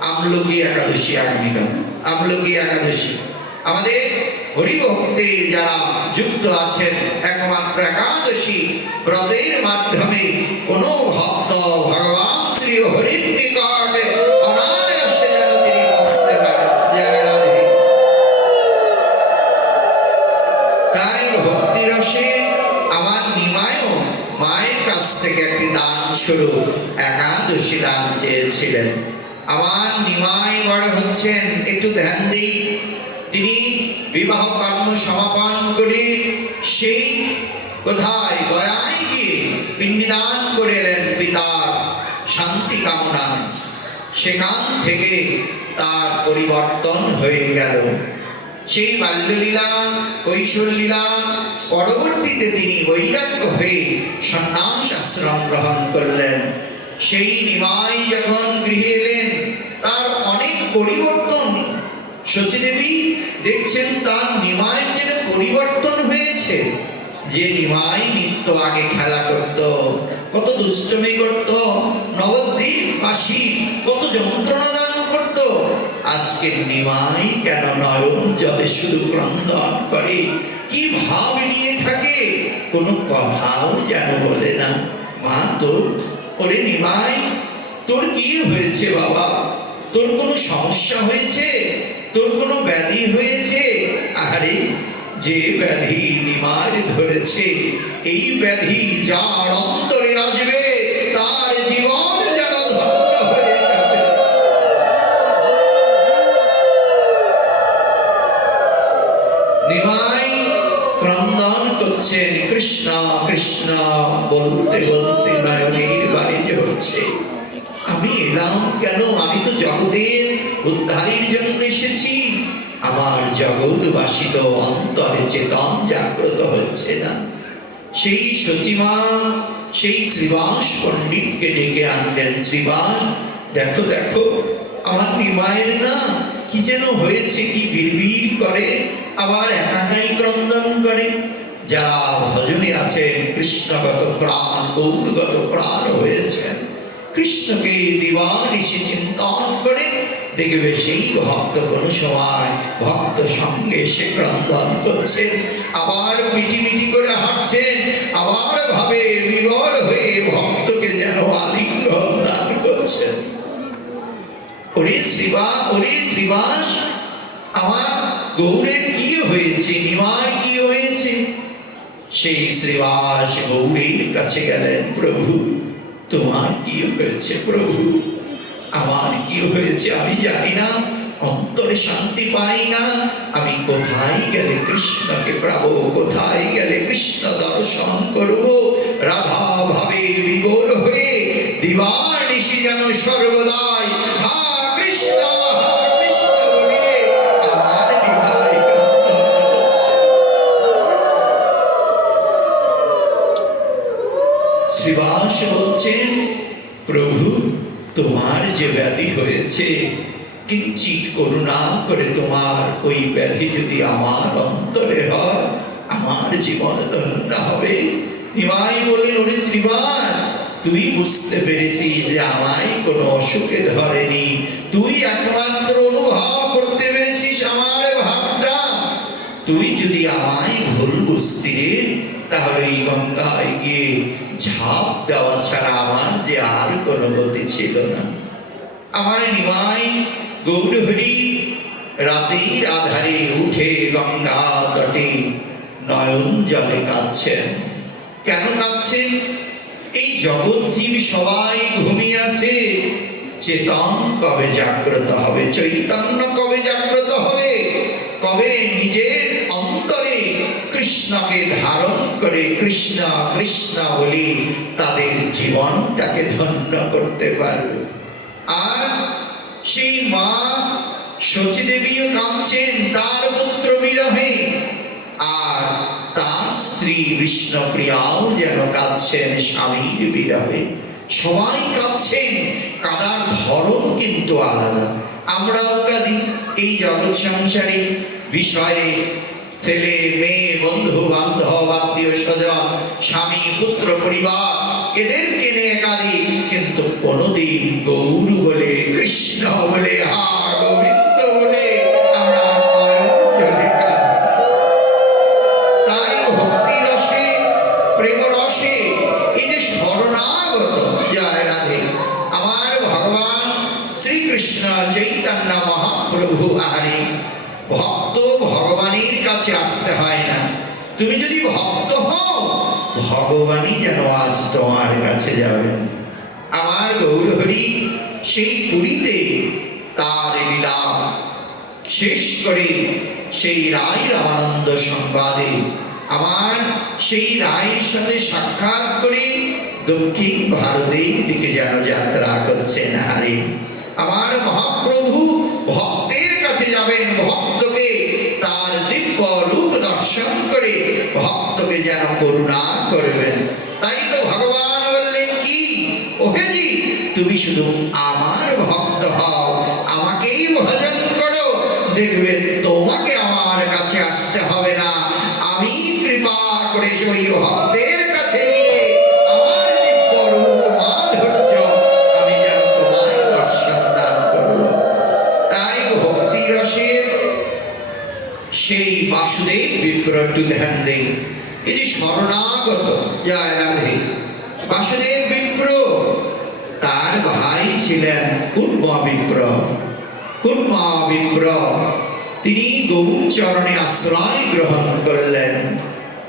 আমলকি একাদশী আগামীকাল, আমলকি একাদশী। আমাদের হরিভক্তে যারা যুক্ত আছেন, একমাত্র একাদশী ব্রতের মাধ্যমে কোনো ভক্ত ভগবান শ্রী হরির নিকটে অনায়াসে যেন তিনি বসতে পারেন। জয় রাধে। তাই ভক্তি রসে আমার নিমায়ও মায়ের কাছ থেকে একটি দান স্বরূপ একাদশী দান চেয়েছিলেন। আমার নিমাই বড় হচ্ছেন, একটু ধ্যান দিই। তিনি বিবাহ কর্ম সমাপন করে সেই কোথায় গয়ায় গিয়ে পিণ্ডিদান করে এলেন পিতার শান্তি কামনায়। সেখান থেকে তার পরিবর্তন হয়ে গেল। সেই বাল্যলীলা কৈশোর লীলা পরবর্তীতে তিনি বৈরাগ্য হয়ে সন্ন্যাস আশ্রম গ্রহণ করলেন। সেই নিমাই যখন গৃহে এলেন, তার অনেক পরিবর্তন। শচী দেবী দেখছেন তার নিমাইয়ের যেন পরিবর্তন হয়েছে। যে নিমাই নিত্য আগে খেলা করত, কত দুষ্টমি করত, নবদ্বীপবাসী কত যন্ত্রণা দান করত, আজকে নিমাই কেন নয়ন জলে শুধু ক্রন্দন করে, কি ভাব নিয়ে থাকে, কোনো কথাও যেন বলে না। মা তোর, ওরে নিমাই, তোর কি হয়েছে বাবা? তোর কোনো সমস্যা হয়েছে? তোর কোনো ব্যাধি হয়েছে? আরে যে ব্যাধি নিমার ধরেছে, এই ব্যাধি যার অন্তরে আসবে তার জীবন যেন ধন্য হয়ে যাবে। নিমাই ক্রন্দন করছেন, কৃষ্ণ কৃষ্ণ বলতে বলতে নয়নের বাড়ি ঝরছে। আমি এলাম কেন? আমি তো জগতের উদ্ধারের জন্য এসেছি। আমার জগৎবাসী তো অন্তরে চেতন জাগ্রত হচ্ছে না। সেই সচিমা সেই শ্রীবাস পণ্ডিতকে ডেকে আনলেন। শ্রীবাস, দেখো দেখো, আমার নিমায়ের না কি যেন হয়েছে, কি বিড়বিড় করে, আবার একাকাই ক্রন্দন করে। যারা ভজনে আছেন, কৃষ্ণগত প্রাণ, গৌরগত প্রাণ হয়েছেন, কৃষ্ণকে দিবানিশি চিন্তন করে দেখবে সেই ভক্ত কোনো সময় ভক্ত সঙ্গে এসে ক্রন্দন করছেন, আবার মিটি মিটি করে হাঁটছেন, আবার ভাবে বিভোর হয়ে ভক্তকে যেন আলিঙ্গন দান করছেন। ওরে শ্রীবাস, আমার গৌরের কি হয়েছে? নিমার কি হয়েছে? সেই শ্রীবাস গৌরের কাছে গেলেন। প্রভু, তোমার কি হয়েছে? প্রভু, আমার কি হয়েছে আমি জানি না, অন্তরে শান্তি পাই না। আমি কোথায় গেলে কৃষ্ণকে পাবো? কোথায় গেলে কৃষ্ণ দর্শন করব? রাধা ভাবে বিভোর হয়ে দিবানিশি যেন সর্বদাই হা কৃষ্ণ বলে আমার নিভাই ক্রন্দন করছে। শ্রীবাস বলছেন, প্রভু, তোমার যে ব্যাধি হয়েছে, কিঞ্চিৎ করুণা করে তোমার ওই ব্যাধি যদি আমার অন্তরে হয়, আমার জীবন ধন্য হবে। নিমাই বললেন, ওরে শ্রীবাস, তুই বুঝতে পেরেছিস যে আমায় কোনো অসুখে ধরেনি, তুই একমাত্র অনুভব করতে পেরেছিস আমার ভাবটা। তুই যদি আমায় ভুল বুঝতি রে, তাহলে এই গঙ্গায় গিয়ে ঝাঁপ দেওয়া ছাড়া আমার যে আর কোনো গতি ছিল না। আমার নিমাই গৌরহরি রাতের আধারে উঠে গঙ্গা তটে নয়ন জলে কাঁদছেন। কেন কাঁদছেন? এই জগৎজীব সবাই ঘুমিয়ে আছে, চেতন কবে জাগ্রত হবে? চৈতন্য কবে জাগ্রত হবে? কবে নিজের অন্তরে কৃষ্ণকে ধারণ করে কৃষ্ণ কৃষ্ণ বলে তাদের জীবনটাকে ধন্য করতে পারবে? আর সেই মা শচীদেবীও কাঁদছেন তার পুত্র বিরহে, আর তার স্ত্রী বিষ্ণুপ্রিয়াও যেন কাঁদছেন স্বামীর বিরহে। সবাই কাঁদছেন, কাঁদার ধরন কিন্তু আলাদা। আমরাও কাঁদি এই জগৎ সংসারে বিষয়ে, ছেলে মেয়ে, বন্ধু বান্ধব, আত্মীয় স্বজন, স্বামী পুত্র পরিবার, এদেরকে নিয়ে কাঁদি, কিন্তু কোনদিন গৌর বলে কৃষ্ণ বলে হা গোবিন্দ বলে আমরা নয়ন জলে কাঁদি না। তাই ভক্তি রসে, প্রেম রসে, এই যে শরণাগত, জয় রাধে, আমার ভগবান শ্রীকৃষ্ণ চৈতন্য মহাপ্রভু। আরে ভক্ত ভগবানের কাছে আসতে হয় না, তুমি যদি ভক্ত হও ভগবানই যেন আজ তোমার কাছে যাবেন। আমার গৌরহরি সেই পুরীতে তার লীলা শেষ করে সেই রায় রামানন্দ সংবাদে আমার সেই রায়ের সাথে সাক্ষাৎ করে দক্ষিণ ভারতের দিকে যেন যাত্রা করছেন। হারে আমার মহাপ্রভু ভক্তের কাছে যাবেন, ভক্তকে তার দিব্য রূপ দর্শন করে ভক্তকে যেন করুণা করবেন। তাই তো ভগবান বললেন কি, ওহেজি তুমি শুধু আমার ভক্ত হও, আমাকেই ভজন করো, দেখবে তোমাকে আমার কাছে আসতে হবে না। আমি কৃপা করে ওই ভক্তের কাছে নিয়ে আমার দিব্য রূপ মাধুর্য আমি যেন তোমায় দর্শন দান করব। তাই ভক্তি রসের সেই বাসুদেব বিপ্র একটু ধ্যান দেন। এই যে শরণাগত, জয় রাধে, বাসুদেব বিপ্র, তার ভাই ছিলেন কুর্ম বিপ্র। কুর্ম বিপ্র তিনি গৌর চরণে আশ্রয় গ্রহণ করলেন,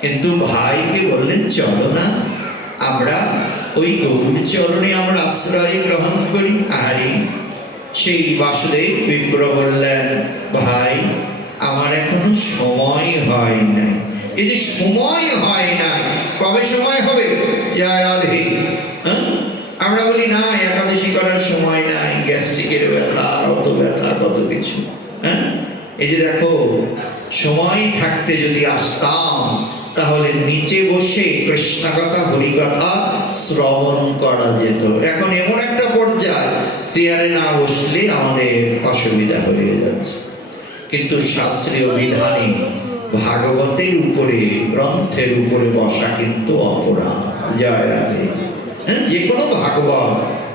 কিন্তু ভাইকে বললেন চলো না, আমরা ওই গৌর চরণে আমরা আশ্রয় গ্রহণ করি। আরে সেই বাসুদেব বিপ্র বললেন, ভাই আমার এখনো সময় হয় নাই। এই যে সময় হয় না, কবে সময় হবে? জয় রাধে। আমরা বলি না একাদশী করার সময় নাই, গ্যাস্ট্রিকের ব্যথা, অত ব্যথা, কত কিছু। এই যে দেখো, সময় থাকতে যদি আসতাম তাহলে নিচে বসে কৃষ্ণ কথা হরিকথা শ্রবণ করা যেত। এখন এমন একটা পর্যায়ে চেয়ারে না বসলে আমাদের অসুবিধা হয়ে যাচ্ছে। কিন্তু শাস্ত্রীয় বিধানে ভাগবতের উপরে, গ্রন্থের উপরে বসা কিন্তু অপরাধ। জয় রাধে। যে কোনো ভাগবত,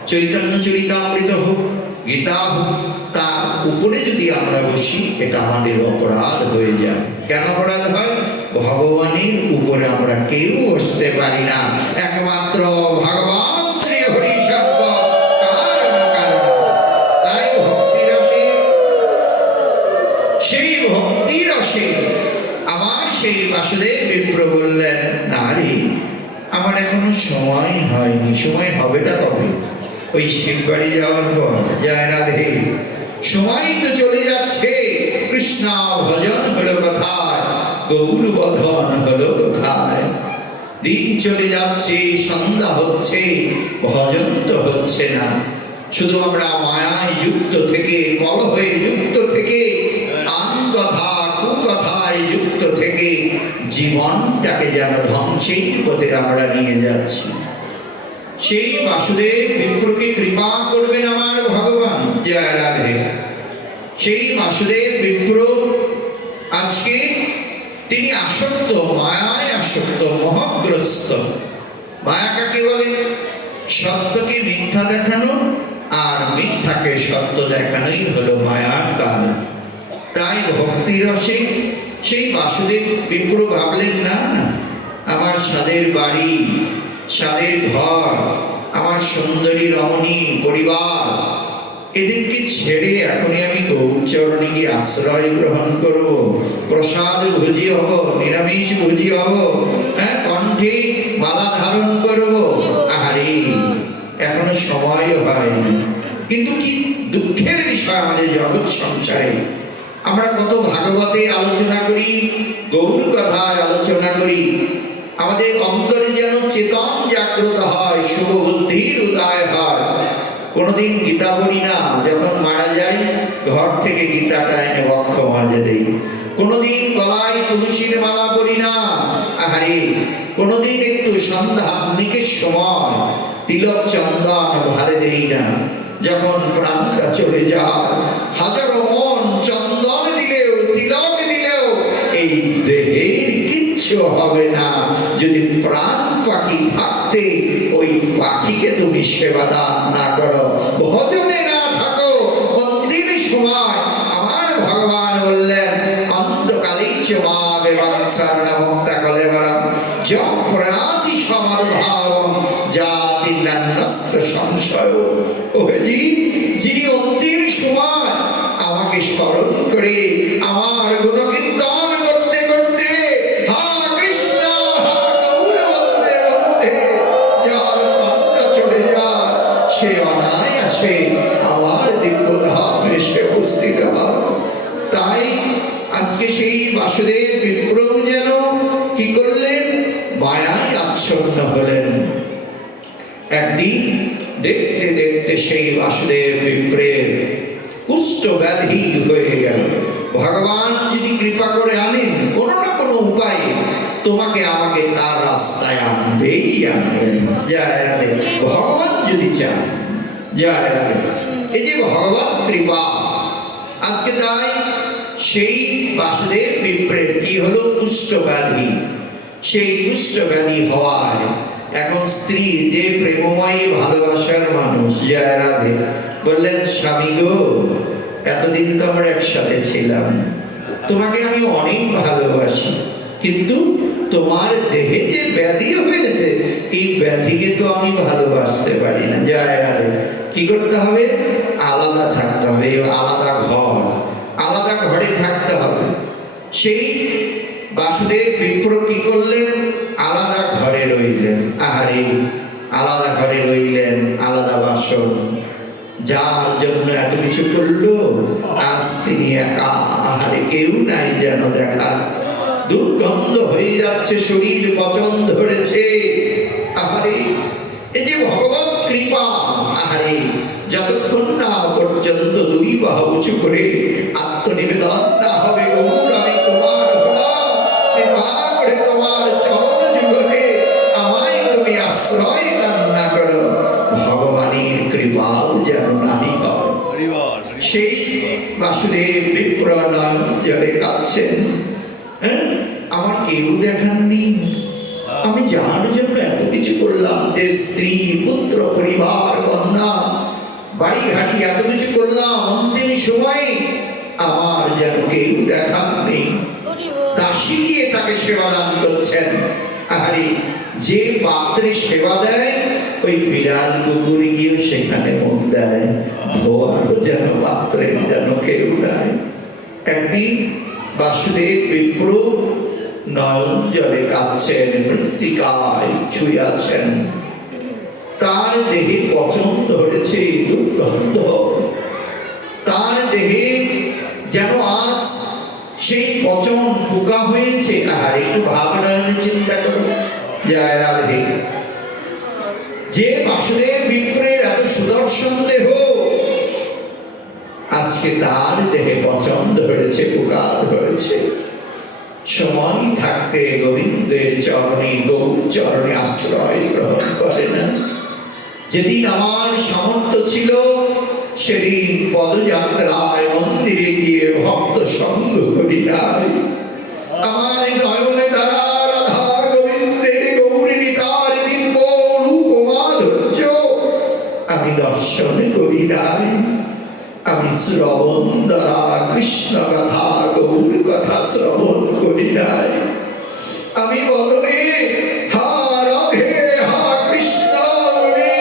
চৈতন্য চরিতামৃত হোক, গীতা হোক, তার উপরে যদি আমরা বসি এটা আমাদের অপরাধ হয়ে যায়। কেন অপরাধ হয়? ভগবানের উপরে আমরা কেউ বসতে পারি না, একমাত্র ভগবান শ্রী হরি সর্ব কারণ কারণ। তাই ভক্তি রসে, সেই ভক্তি রসে আমার সেই বাসুদেব বিপ্র বললেন, না রে আমার এখনো সময় হয়নি। সময় হবেটা কবে? ওই শিববাড়ি যাওয়ার পর। জয় রাধে। সময় তো চলে যাচ্ছে, কৃষ্ণ ভজন হলো কোথায়, গৌর বধন হলো কোথায়? দিন চলে যাচ্ছে, সন্ধ্যা হচ্ছে, ভজন তো হচ্ছে না। শুধু আমরা মায়ায় যুক্ত থেকে, কলহে যুক্ত থেকে, আন কথা কুকথায় যুক্ত থেকে জীবনটাকে যেন ধ্বংসের পথে আমরা নিয়ে যাচ্ছি। সেই বাসুদেব বিপ্রকে কৃপা করবেন আমার ভগবান। জয় রাধে। সেই বাসুদেব বিপ্র আজকে তিনি আসক্ত, মায়ায় আসক্ত, মোহগ্রস্ত। মায়া কাকে বলে? সত্যকে মিথ্যা দেখানো আর মিথ্যাকে সত্য দেখানোই হলো মায়ার কাজ। তাই ভক্তি রসে সেই বাসুদেব বিপ্র ভাবলেন, না না, আমার সাদের বাড়ি, সাদের ঘর, আমার সুন্দরী রমণী পরিবার, এদেরকে ছেড়ে এখনই আমি গৌরচরণে গিয়ে আশ্রয় গ্রহণ করব, প্রসাদ ভোজি হব, নিরামিষ ভোজি হব, কণ্ঠে মালা ধারণ করব। আরে এখনো সময় হয়নি। কিন্তু কি দুঃখের বিষয় আমাদের জগৎ সংসারে, আমরা কত ভাগবতে আলোচনা করি, গৌর কথায় আলোচনা করি, আমাদের অন্তরে যেন চেতন জাগ্রত হয়, শুভ বুদ্ধির উদয় হয়। কোনোদিন গীতা পড়ি না, যখন মারা যায় ঘর থেকে গীতাটা এনে বক্ষ মাঝে দেই। কোনোদিন গলায় তুলসীর মালা পড়ি না। আরে কোনোদিন একটু সন্ধ্যা নিকের সময় তিলক চন্দন ভালে দেই না। যখন প্রাণটা চলে যায়, হাজারো মন চন্দন দিলেও, তিলক দিলেও এই দেহের কিচ্ছু হবে না। যদি প্রাণ পাখি থাকতে ওই পাখিকে তুমি সেবা দান না করো, ভজনে না থাকো, মন্দিরে সময় আমার ভগবান বললেন, অন্তকালেই চমাবে বাংসারণা মুক্তা কলেবরম জপ্রয়াতি সমর্ভাবম জাতি নান্যস্ত্র সংশয়। ওহেজি, যিনি অন্তিম সময় আমাকে স্মরণ করে আমার গুণকীর্তন করতে করতে হা কৃষ্ণ হা গৌর বলতে বলতে যার প্রাণটা চলে যায়, সে অনায়াসে আমার দিব্যধামে এসে উপস্থিত হয়। তাই আজকে সেই বাসুদেব বিপ্র যেন কি করলেন? মায়ায় আচ্ছন্ন হলেন। একদিন দেখতে দেখতে সেই বাসুদেব বিপ্রের কুষ্ঠ ব্যাধি হয়ে গেল। ভগবান যদি কৃপা করে আনেন কোনো না কোনো উপায়ে, তোমাকে আমাকে তার রাস্তায় আনবেই আনবেন। জয় রাধে। ভগবান যদি চান। জয় রাধে। এই যে ভগবান কৃপা, আজকে তাই সেই বাসুদেব বিপ্রের কি হলো? কুষ্ঠ ব্যাধি। সেই কুষ্ঠ ব্যাধি হওয়ায় এখন স্ত্রী, যে প্রেমময়ী ভালোবাসার মানুষ, জয় রাধে, বললেন, স্বামী গো, এতদিন তো আমরা একসাথে ছিলাম, তোমাকে আমি অনেক ভালোবাসি, কিন্তু তোমার দেহে যে ব্যাধি হয়েছে, এই ব্যাধিকে তো আমি ভালোবাসতে পারি না। যায় আরে কি করতে হবে? আলাদা থাকতে হবে, আলাদা ঘর, আলাদা ঘরে থাকতে হবে। সেই বাসুদেব বিপ্র কি করলেন? আলাদা ঘরে রইলেন। আহারে আলাদা ঘরে রইলেন, আলাদা বাসন। যার জন্য এত কিছু করলো, আজ তিনি একা। আহারে কেউ নাই যেন দেখা। দুর্গন্ধ হয়ে যাচ্ছে, শরীর পচন ধরেছে। আহারে এই যে ভগবত কৃপা, আহারে যতক্ষণ না পর্যন্ত দুই বাহু উঁচু করে আত্মনিবেদন না হবে, গৌর আমি তোমার হলাম, কৃপা করে তোমার চরণ যুগলে আমায় তুমি আশ্রয় দান না করো, ভগবানের কৃপাও যেন নাহি হয়। সেই বাসুদেব বিপ্র নয়ন জলে কাঁদছেন। আমার কেউ দেখাননি, আমি যার জন্য এত কিছু করলাম, যে স্ত্রী পুত্র পরিবার কন্যা বাড়ি ঘাটি এত কিছু করলাম, অন্তিম সময়ে আমার যেন কেউ দেখাননি। দাসী গিয়ে তাকে সেবা দান করছেন। আরে যে পাত্রে সেবা দেয়, ওই বিড়াল কুকুর গিয়ে সেখানে মুখ দেয়, ধোয়ারও যেন পাত্রের যেন কেউ নাই। একদিন বাসুদেব বিপ্র নয়ন জলে কাঁদছেন, মৃত্তিকায় ছুঁয়াছেন। তার দেহে পচন ধরেছে, দুর্গন্ধ। তার দেহে যেন আজ সেই পচন পোকা হয়েছে। আর একটু ভাবনায়নে চিন্তা করো, যায় রাধে। যে বাসুদেব বিপ্রের এত সুদর্শন দেহ, আজকে তার দেহে পচন ধরেছে, পোকা ধরেছে। সময় থাকতে গোবিন্দের চরণে, গৌর চরণে আশ্রয় গ্রহণ করে না। যেদিন আমার সামর্থ্য ছিল, সেদিন পদযাত্রায় মন্দিরে গিয়ে ভক্ত সঙ্গ করি নাই। আমার নয়নে দ্বারা রাধা গোবিন্দের গৌরী তার দিব্য রূপ মাধুর্য আমি দর্শন করি নাই। আমি শ্রবণ দ্বারা কৃষ্ণ কথা, গৌর কথা শ্রবণ করি নাই। আমি বদনে হা রাধে হা কৃষ্ণ বলে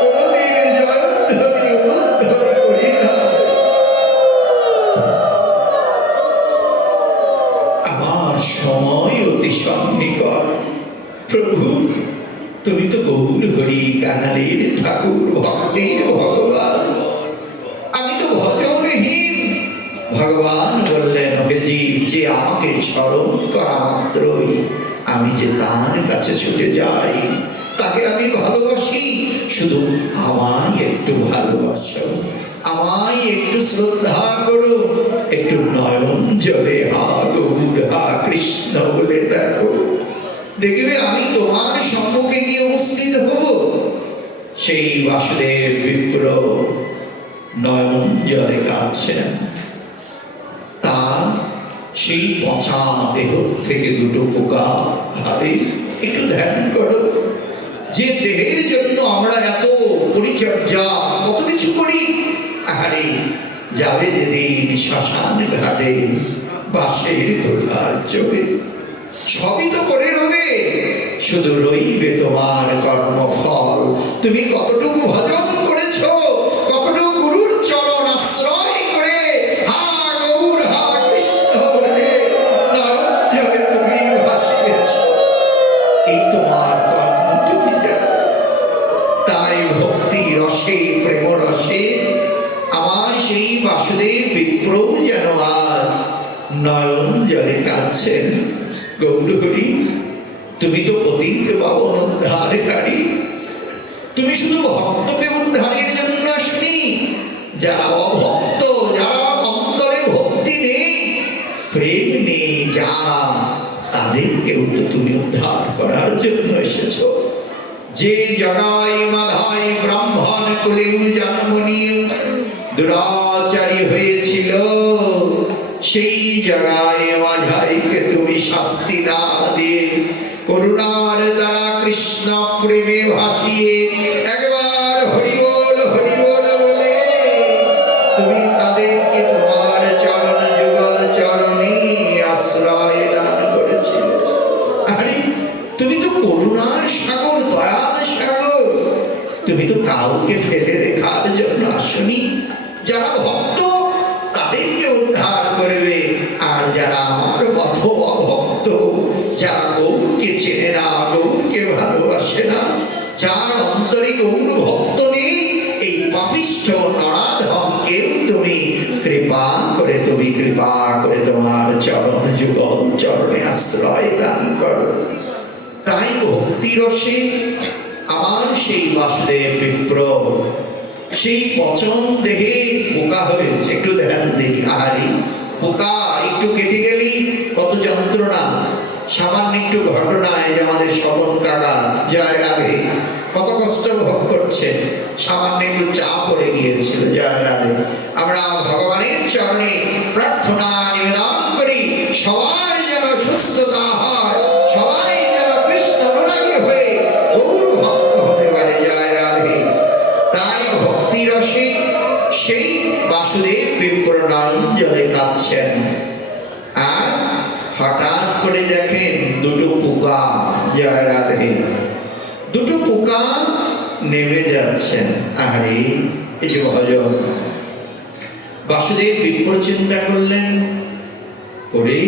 কোনদিন জয়ধ্বনি উদ্ধ্বনি করি নাই। আমার সময় অতি সন্নিকট। প্রভু তুমি তো গৌর হরি কানালের ঠাকুর, ভক্তের ভগবান, আমি তো ভজনহীন। ভগবান বললেন, ওকে জীব, যে আমাকে স্মরণ করা মাত্রই আমি যে তার কাছে ছুটে যাই, তাকে আমি ভালোবাসি। শুধু আমায় একটু ভালোবাসো, আমায় একটু শ্রদ্ধা করো, একটু নয়ন জলে হা গৌর হা কৃষ্ণ বলে দেখো, দেখবে আমি তোমার সম্মুখে গিয়ে উপস্থিত হব। সেই বাসুদেব বিপ্র নয়ন জলে কাঁদছেন। তার সেই পচা দেহ থেকে দুটো পোকা। আরে একটু ধ্যান করো, যে দেহের জন্য আমরা এত পরিচর্যা, কত কিছু করি। আরে যাবে যেদিন শ্মশান ঘাটে বাঁশের দোলনার চলে, সবই তো করে রবে, শুধু রইবে তোমার কর্মফল। তুমি কতটুকু ভজন করেছ, কতটুকু গুরুর চরণ আশ্রয় করে হা গৌর হা কৃষ্ণ বলে নয়ন জলে তুমি ভাসিয়েছ, এই তোমার কর্মটুকু যায়। তাই ভক্তি রসে, প্রেম রসে আমার সেই বাসুদেব বিপ্র যেন আর নয়ন জলে কাঁদছেন। গৌরহরি, তুমি তো পতিত পাবন উদ্ধারকারী, তুমি শুধু ভক্তকে উদ্ধারের জন্য আসনি। যারা অভক্ত, যারা অন্তরে ভক্তি নেই, প্রেম নেই যারা, তাদেরকেও তো তুমি উদ্ধার করার জন্য এসেছ। যে জগায় মাধায় ব্রাহ্মণ কুলেও জন্ম নিয়ে দুরাচারী হয়েছিল, সেই জায়গায় মাঝাইকে তুমি শাস্তি না দিয়ে করুণার দ্বারা কৃষ্ণ প্রেমে ভাসিয়ে একবার হরিবোল হরিবোল বলে তুমি তাদেরকে তোমার চরণ যুগল চরণে আশ্রয় দান করেছিলে। করুণার সাগর, দয়াল সাগর। তুমি তো কাউকে ফেলে রেখার জন্য আসনি। যারা ভক্ত তাদেরকে উদ্ধার করবে, আর যারা আমার পথ অভক্ত, যারা গৌরকে চেনে না, গৌরকে ভালোবাসে না, যার অন্তরে গৌর ভক্ত নেই, এই পাপিষ্ঠ নরাধমকেও তুমি কৃপা করে তোমার চরণ যুগল চরণে আশ্রয় দান করো। তাই ভক্তি রসে আমার সেই বাসুদেব বিপ্র, সেই পচন দেহে পোকা হয়েছে। একটু ধ্যান দিই, আহারি পোকা একটু কেটে গেলি কত যন্ত্রণা। সামান্য একটু ঘটনায় যে আমাদের স্বপন কাকা জয় রাধে কত কষ্ট ভোগ করছে, সামান্য একটু চা পড়ে গিয়েছিল। জয় রাধে। আমরা ভগবানের চরণে প্রার্থনা নিবেদন করি, সবার যেন সুস্থতা হয়, সবাই যেন কৃষ্ণ অনুরাগী হয়ে গৌর ভক্ত হতে পারে। জয় রাধে। তাই ভক্তি রসে সেই বাসুদেব বিপ্র নয়ন জলে কাঁদছেন, আর হঠাৎ করে দেখেন দুটো পোকা। জয় রাধে। দুটো পোকা নেমে যাচ্ছেন। আরে এই যে ভজন, বাসুদেব বিপ্র চিন্তা করলেন, ওরে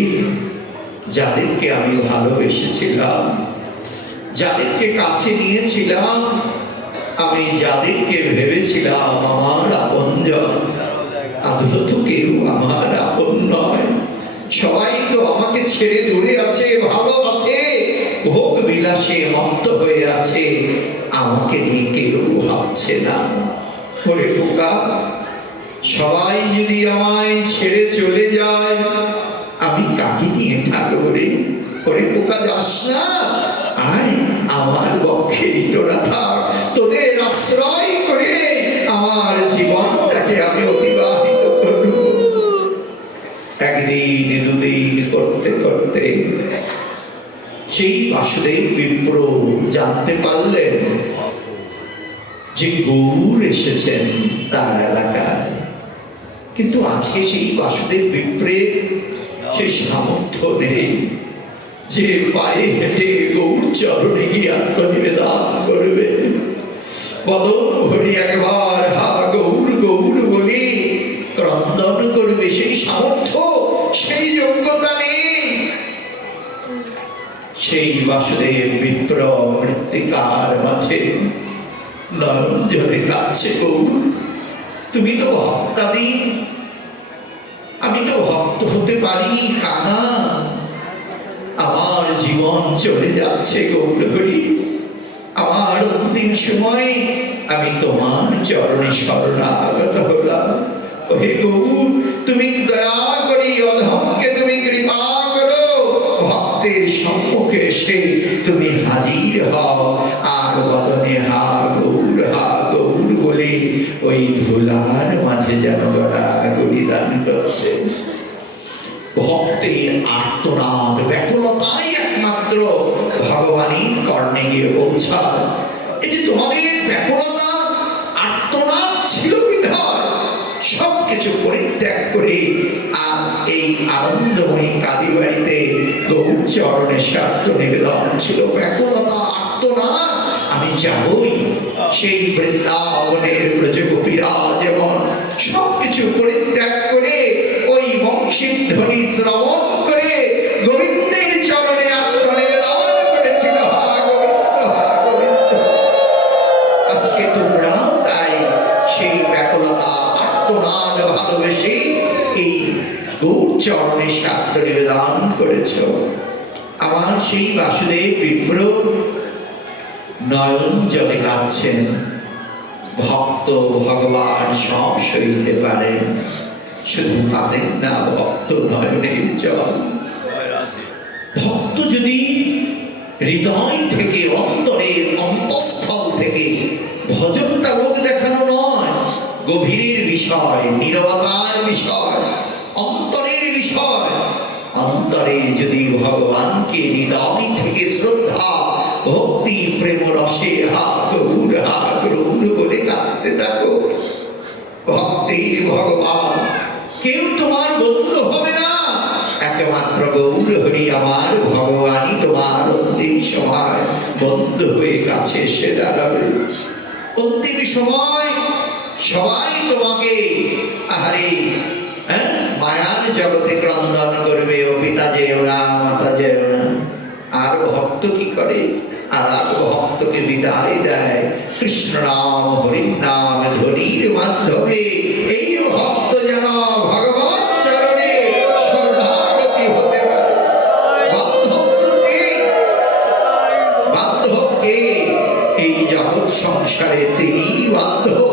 যাদেরকে আমি ভালোবেসেছিলাম, যাদেরকে কাছে নিয়েছিলাম, আমি যাদেরকে ভেবেছিলাম আমার আপনজন, আদৌ তো কেউ আমার আপন নয়। সবাই তো আমাকে ছেড়ে দূরে আছে, ভালো আছে, ভোগ বিলাসে মত্ত হয়ে আছে, আমাকে নিয়ে কেউ ভাবছে না। ওরে পোকা, সবাই যদি আমায় ছেড়ে চলে যায়, আমি কাকে নিয়ে থাকবো রে? ওরে পোকা, যাস না, আয় আমার বক্ষেই তোরা থাক, তোদের আশ্রয় করে আমার জীবনটাকে আমি অতিবাহিত করব। একদিন দুদিন করতে করতে সেই বাসুদেব বিপ্র জানতে পারলেন যে গৌর এসেছেন তার এলাকায়। কিন্তু আজকে সেই বাসুদেব বিপ্রের সেই সামর্থ্য নেই যে পায়ে হেঁটে গৌর চরণে গিয়ে আত্মনিবেদন করবে, বদন ভরি একবার হা গৌর গৌর বলি ক্রন্দন করবে। সেই সামর্থ্য, সেই যোগ্যতা নেই। সেই বাসুদেব বিপ্র মৃত্তিকার মাঝে নয়ন জলে কাঁদছে, গৌর তুমি তো ভক্তাধীন, আমি তো ভক্ত হতে পারিনি, কানা আমার জীবন চলে যাচ্ছে গৌর হরি। আমার অন্তিম সময় আমি তোমার চরণে শরণাগত হলাম। ওহে গৌর, তুমি দয়া করি অধমকে তুমি কৃপা করো, ভক্তের সম্মুখে এসে তুমি হাজির হও, আর বদনে হা গৌর বলে ওই ধুলার মাঝে যেন গড়াগড়ি দান করছে। ভক্তের আর্তনাদ, ব্যাকুলতাই একমাত্র ভগবানের কর্ণে গিয়ে পৌঁছায়। এই যে তোমাদের ব্যাকুলতা, আর্তনাদ ছিল বিধায় সবকিছু পরিত্যাগ করে আজ এই আনন্দময়ী কালীবাড়িতে গৌর চরণে স্বার্থ নিবেদন ছিল। ব্যাকুলতা, আর্তনাদ, আমি যাবই সেই বৃন্দাবনের ব্রজগোপীরা যেমন সবকিছু পরিত্যাগ করে ওই বংশীর ধ্বনি শ্রবণ করে গোবিন্দের চরণে আত্মনিবেদন করেছিল, হা গোবিন্দ হা গোবিন্দ। আজকে তোমরাও তাই সেই ব্যাকুলতা, আর্তনাদ ভালোবেসে এই গৌর চরণে আত্মনিবেদন করেছ। আমার সেই বাসুদেব বিপ্র নয়ন জলে কাঁদছেন। ভক্ত ভগবান সব সইতে পারেন, শুধু পারেন না ভক্ত নয়নের জল। ভক্ত যদি হৃদয় থেকে, অন্তরের অন্তঃস্থল থেকে, ভজনটা লোক দেখানো নয়, গভীরের বিষয়, নীরবতার বিষয়, অন্তরের বিষয়। অন্তরে যদি ভগবানকে হৃদয় থেকে শ্রদ্ধা, ভক্তি, প্রেম রসে হা গৌর বলে কাঁদতে থাকো, ভক্তির ভগবান কেউ তোমার বন্ধু হবে না, একমাত্র গৌর হরি আমার ভগবানই তোমার অন্তিম সময় বন্ধু হয়ে কাছে এসে দাঁড়াবে। অন্তিম সময় সবাই তোমাকে আহারে মায়ার জগতে ক্রন্দন করবে, ও পিতা যেও না, মাতা যেও না। আর ভক্ত কি করে? আর ভক্তকে বিদায় দেয় কৃষ্ণ নাম হরির নাম ধরির মাধ্যমে। এই ভক্ত যেন ভগবান চরণে শরণাগতি হতে পারে। বান্ধবকে এই জগৎ সংসারে তিনি বান্ধব,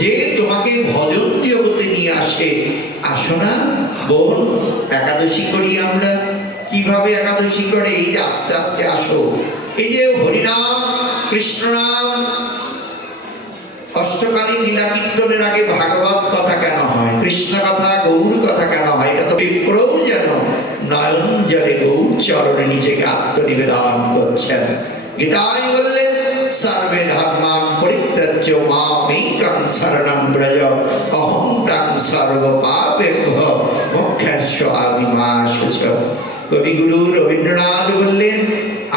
যে তোমাকে ভজন জগতে নিয়ে আসে। আসো না বোন, একাদশী করি আমরা। কিভাবে একাদশী করে? এই যে আস্তে আস্তে আসো। এই যে হরিনাম কৃষ্ণ নাম অষ্টকালীন লীলা কীর্তনের আগে ভাগবত কথা কেন হয়, কৃষ্ণ কথা, গৌর কথা কেন হয়? এটা তো বিপ্রও যেন নয়ন জলে গৌর চরণে নিজেকে আত্মনিবেদন করছেন। গীতায় বললেন সর্বে ধর্মান পরিত্যাজ্য মামেকং শরণং ব্রজ অহং ত্বং সর্বপাপেভ্যো মোক্ষয়িষ্যামি মা শুচঃ। কবিগুরু রবীন্দ্রনাথ বললেন,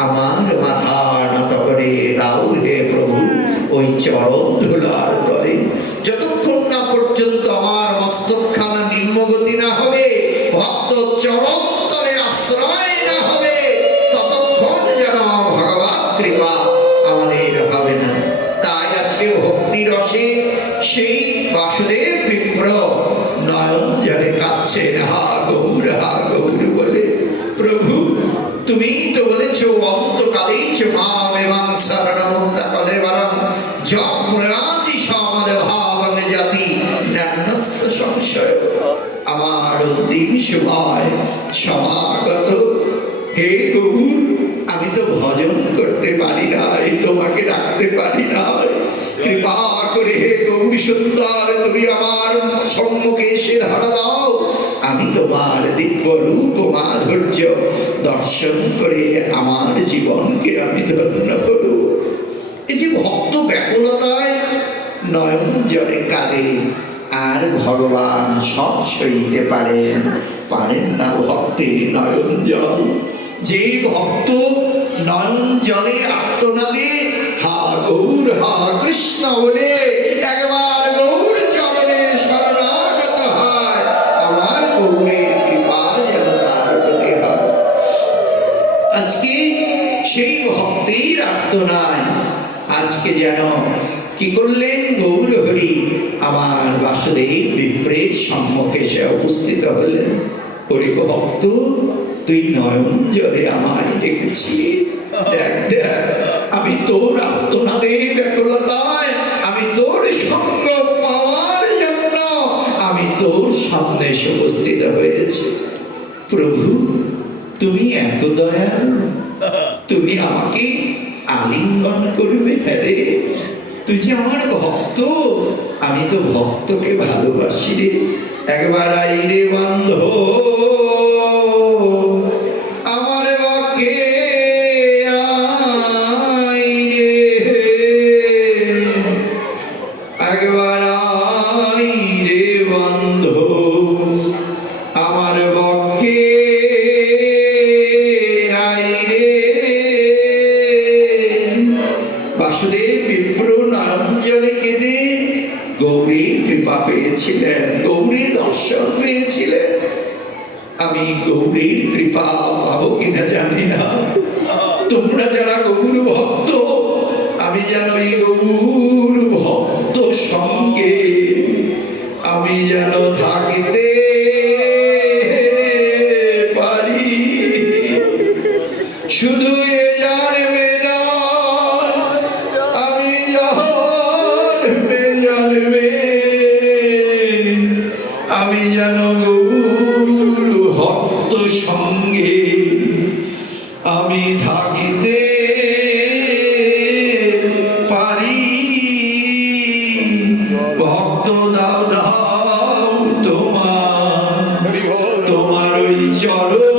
আমার মাথা নত করে দাও হে প্রভু ওই চরণ ধুলার তলে। যতক্ষণ না পর্যন্ত আমার মস্তকখানা নিম্নগতি না হবে, ভক্ত চরণ তলে আশ্রয় না হবে, ততক্ষণ যেন ভগবৎ কৃপা আমাদের হবে না। তাই আজকে ভক্তি রসে সেই বাসুদেব বিপ্র নয়ন জলে কাঁদছেন, হা গৌর বলে। প্রভু তুমি তো বলেছো অন্তকালে চ মামেবং শরণমুক্তকলে বরং জপ্রয়াতি সমদ ভাবং জাতি নন্যস্ত সংশয়। আমার অন্তিম সময় সমাগত। হে গৌর, আমি তো ভজন করতে পারি না, তোমাকে ডাকতে পারি না। কৃপা করে হে গৌরী সুন্দর, তুমি আমার সম্মুখে এসে ধরা দাও। আমি তোমার দিব্য রূপ মাধুর্য দর্শন করে আমার জীবনকে আমি ধন্য করব। এই যে ভক্ত ব্যাকুলতায় নয়ন জলে কাঁদে, আর ভগবান সব সইতে পারেন না ভক্তের নয়ন জল। যে ভক্ত নয়ন জলে আর্তনাদে হা গৌর হা কৃষ্ণ বলে একবার গৌর চরণে শরণাগত হয়, আমার গৌরের কৃপা যেন তার প্রতি হয়। আজকে সেই ভক্তির আর্তনায় আজকে যেন কি করলেন? গৌর হরি আমার বাসুদেব বিপ্রের সম্মুখে এসে উপস্থিত হলেন। হরি ভক্ত, তুই নয়ন জলে আমায় ডেকেছি। দেখ দেখ, আমি তোর আর্তনাদে ব্যাকুলতায়, আমি তোর সঙ্গ পাওয়ার জন্য আমি তোর সামনে এসে উপস্থিত হয়েছি। প্রভু তুমি এত দয়ালু, তুমি আমাকে আলিঙ্গন করবে? হ্যাঁ রে, তুই যে আমার ভক্ত, আমি তো ভক্তকে ভালোবাসি রে। একবার আই রে বান্ধব আমার বক্ষে, আই রে একবার আই রে বান্ধব আমার বক্ষে, আই রে। বাসুদেব বিপ্র নয়ন জলে কেঁদে গৌরীর কৃপা পেয়েছিলেন, গৌরীর দর্শন পেয়েছিলেন। আমি গৌরীর কৃপা পাবো কিনা জানি না। তোমরা যারা গৌর ভক্ত, আমি যেন এই গৌর ভক্ত সঙ্গে আমি যেন থাকিতে পারি। শুধু এ জানবে না, আমি জানবে আমি যেন গৌর ভক্ত সঙ্গে আমি থাকিতে পারি। ভক্ত দাও দাও তোমার ওই চরণ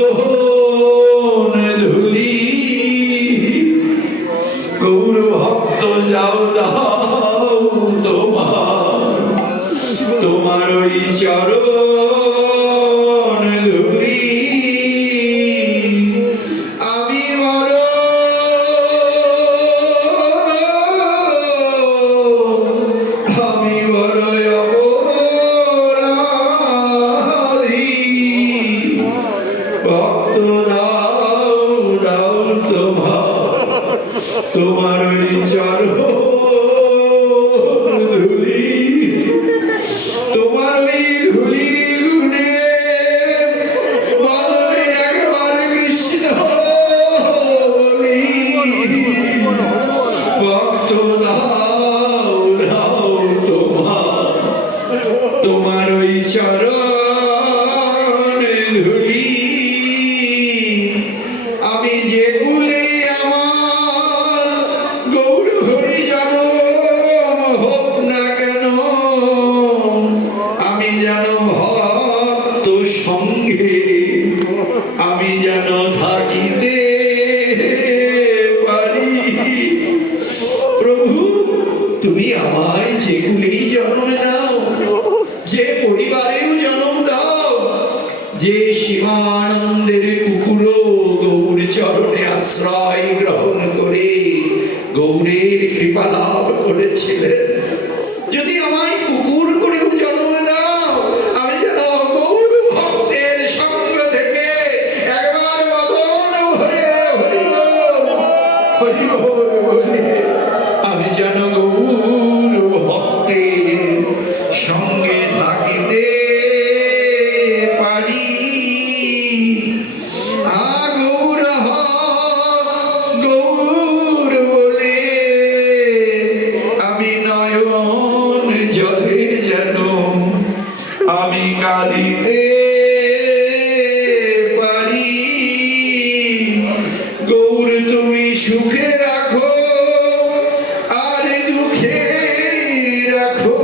ধুলি, গৌর ভক্ত যাও দাও তোমার ওই চরণ ধুলি। আমি মরণ তোমার ওই চরণ ধুলি, তোমার ওই ধুলির গুণে বদনে একবার কৃষ্ণ বলি, ভক্ত দাও দাও তোমার, তোমার ওই চরণে ধুলি। আমি যে কুলে আমার গৌর হরি জনম হোক না কেন, আমি যেন ভক্ত সঙ্গে আমি যেন থাকিতে পারি। প্রভু, তুমি আমায় যে কুলেই জন্ম দাও, যে পরিবারেও জন্ম দাও, যে শিবানন্দের কুকুরও গৌর চরণে আশ্রয় গ্রহণ করে গৌরের কৃপা লাভ করেছিলেন, যদি আমায় কুকুর করেও জন্ম দাও, আমি যেন গৌর ভক্তের সঙ্গ থেকে একবার বদন ভরে হরি হরি বলে আমি যেন গৌর ভক্তের সঙ্গে থাকিতে পারি। গৌর গৌর বলে আমি নয়ন জলে যেন আমি কাঁদিতে পারি। গৌর তুমি সুখে রাখো আর দুঃখে রাখো,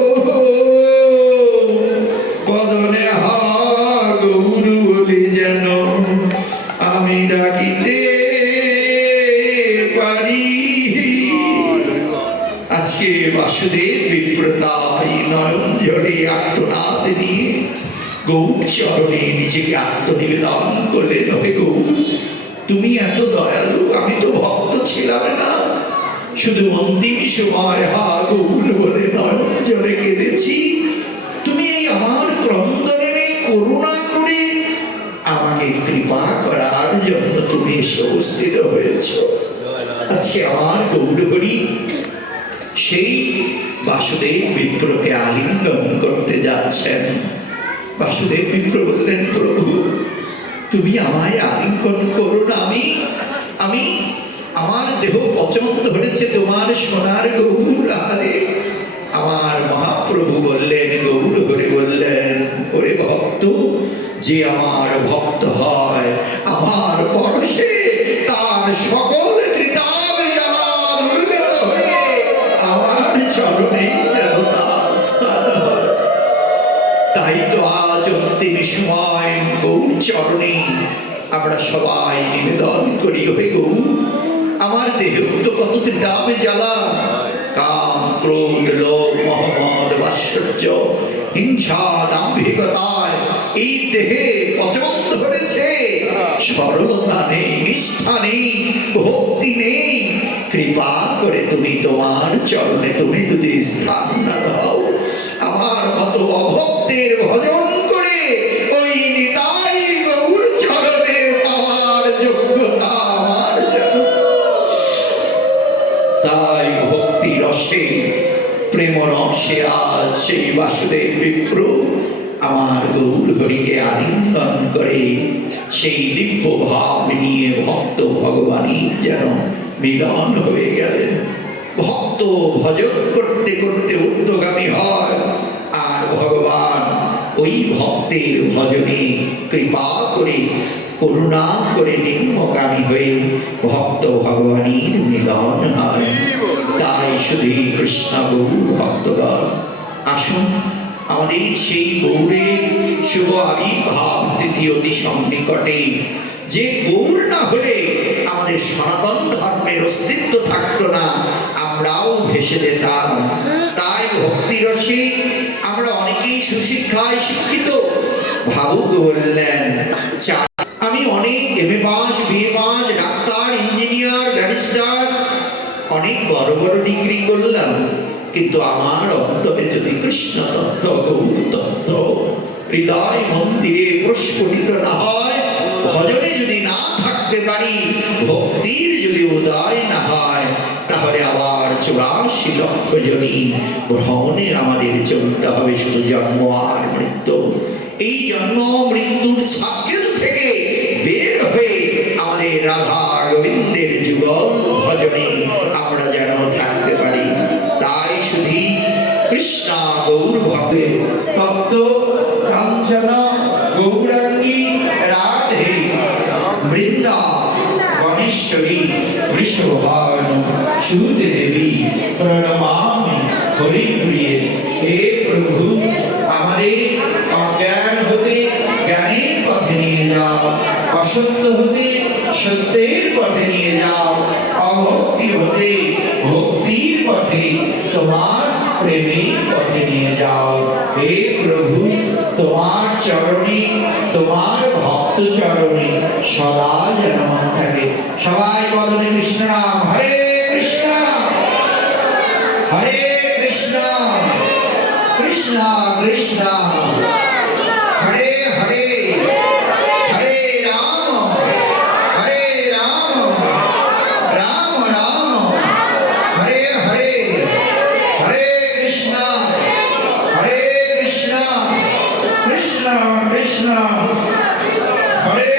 বদনে হা গৌর বলে যেন আমি ডাকিতে পারি। আজকে বাসুদেব বিপ্রতাই নয়ন জলে আত্মনাদ নিয়ে গৌর চরণে নিজেকে আত্মনিবেদন করলেন। হে গৌর, তুমি এত দয়ালু, আমি তো ভক্ত ছিলাম না, শুধু অন্তিম সময় হা গৌর বলে নয়ন জলে কেঁদেছি। তুমি এই আমার ক্রন্দনে করুণা করে আমাকে কৃপা করার জন্য তুমি এসে উপস্থিত হয়েছ। আজকে আমার গৌর হরি সেই বাসুদেব বিপ্রকে আলিঙ্গন করতে যাচ্ছেন। বাসুদেব বিপ্র বললেন, প্রভু তুমি আমায় আলিঙ্গন করো না, আমি আমার দেহ পছন্দ হয়েছে তোমার সোনার গৌর। আরে আমার মহাপ্রভু বললেন, গৌর হরে বললেন, ওরে ভক্ত, যে আমার ভক্ত হয় আমার পরশে তার সকল ত্রিতাপ জ্বালা নির্মিত হয়ে আমার চরণেই যেন তার স্থান হয়। তাই তো আজ অন্তিম সময় গৌর চরণে আমরা সবাই নিবেদন করি, হে গৌর আমার দেহে তো কত ত্রিতাপে জ্বালা, কাম ক্রোধ লোভ মহম্মদ বাৎসর্য হিংসা দাম্ভিকতায় এই দেহে পচন ধরেছে। সরলতা নেই, নিষ্ঠা নেই, ভক্তি নেই। কৃপা করে তুমি তোমার চরণে তুমি যদি স্থান না দাও, আমার মতো অভক্তের ভজন করে ওই নিতাই গৌর চরণে পাওয়ার যোগ্যতা আমার জন্য। তাই ভক্তি রসে প্রেম রসে আজ সেই বাসুদেব বিপ্র আমার গৌর হরিকে আলিঙ্গন করে সেই দিব্য ভাব নিয়ে ভক্ত ভগবানই যেন মিলন হয়ে গেলেন। ভক্ত ভজন করতে করতে ঊর্ধ্বগামী হয়, আর ভগবান ওই ভক্তের ভজনে কৃপা করে করুণা করে নিম্নগামী হয়ে ভক্ত ভগবানের মিলন হয়। তাই শুধু কৃষ্ণ গৌর ভক্তগণ, আসুন আমাদের সেই গৌরের শুভ আবির্ভাব তৃতীয় অতি সন্নিকটে। যে গৌর না হলে আমাদের সনাতন ধর্মের অস্তিত্ব থাকতো না, আমরাও ভেসে যেতাম। তাই ভক্তি রসে আমরা অনেকেই সুশিক্ষায় শিক্ষিত। ভাবুক বললেন, আমি অনেক MA pass, BA pass, doctor, engineer, barrister, অনেক বড় বড় ডিগ্রি করলাম, কিন্তু আমার অন্তরে যদি কৃষ্ণ তত্ত্ব গৌর তত্ত্ব হৃদয় মন্দিরে প্রস্ফুটিত না হয়, ভজনে যদি না থাকতে পারি, ভক্তির যদি উদয় না হয়, তাহলে 84 লক্ষ জনী ভ্রমণে আমাদের চলতে হবে, শুধু জন্ম আর মৃত্যু। এই জন্ম মৃত্যুর সার্কেল থেকে বের হয়ে আমাদের রাধা গোবিন্দের যুগল ভজনে আমরা যেন থাকতে পারি। তাই শুধু কৃষ্ণ গৌর ভক্তে তপ্ত কাঞ্চন গৌরাঙ্গী রাধে বৃন্দা গণেশ্বরী বৃষভান সুতে দেবী প্রণমামি হরিপ্রিয়ে। হে প্রভু, আমাদের অজ্ঞান হতে জ্ঞানের পথে নিয়ে যাও, অসত্য হতে সত্যের পথে নিয়ে যাও, অভক্তি হতে ভক্তির পথে, তোমার প্রেমের পথে নিয়ে যাও। হে প্রভু, তোমার চরণে, তোমার ভক্ত চরণে সদা যেন মন থাকে। সবাই বলেন কৃষ্ণ নাম। হরে কৃষ্ণ হরে কৃষ্ণ কৃষ্ণ কৃষ্ণ হরে হরে, হরে রাম হরে রাম রাম রাম হরে হরে, হরে কৃষ্ণ কৃষ্ণ কৃষ্ণ হরে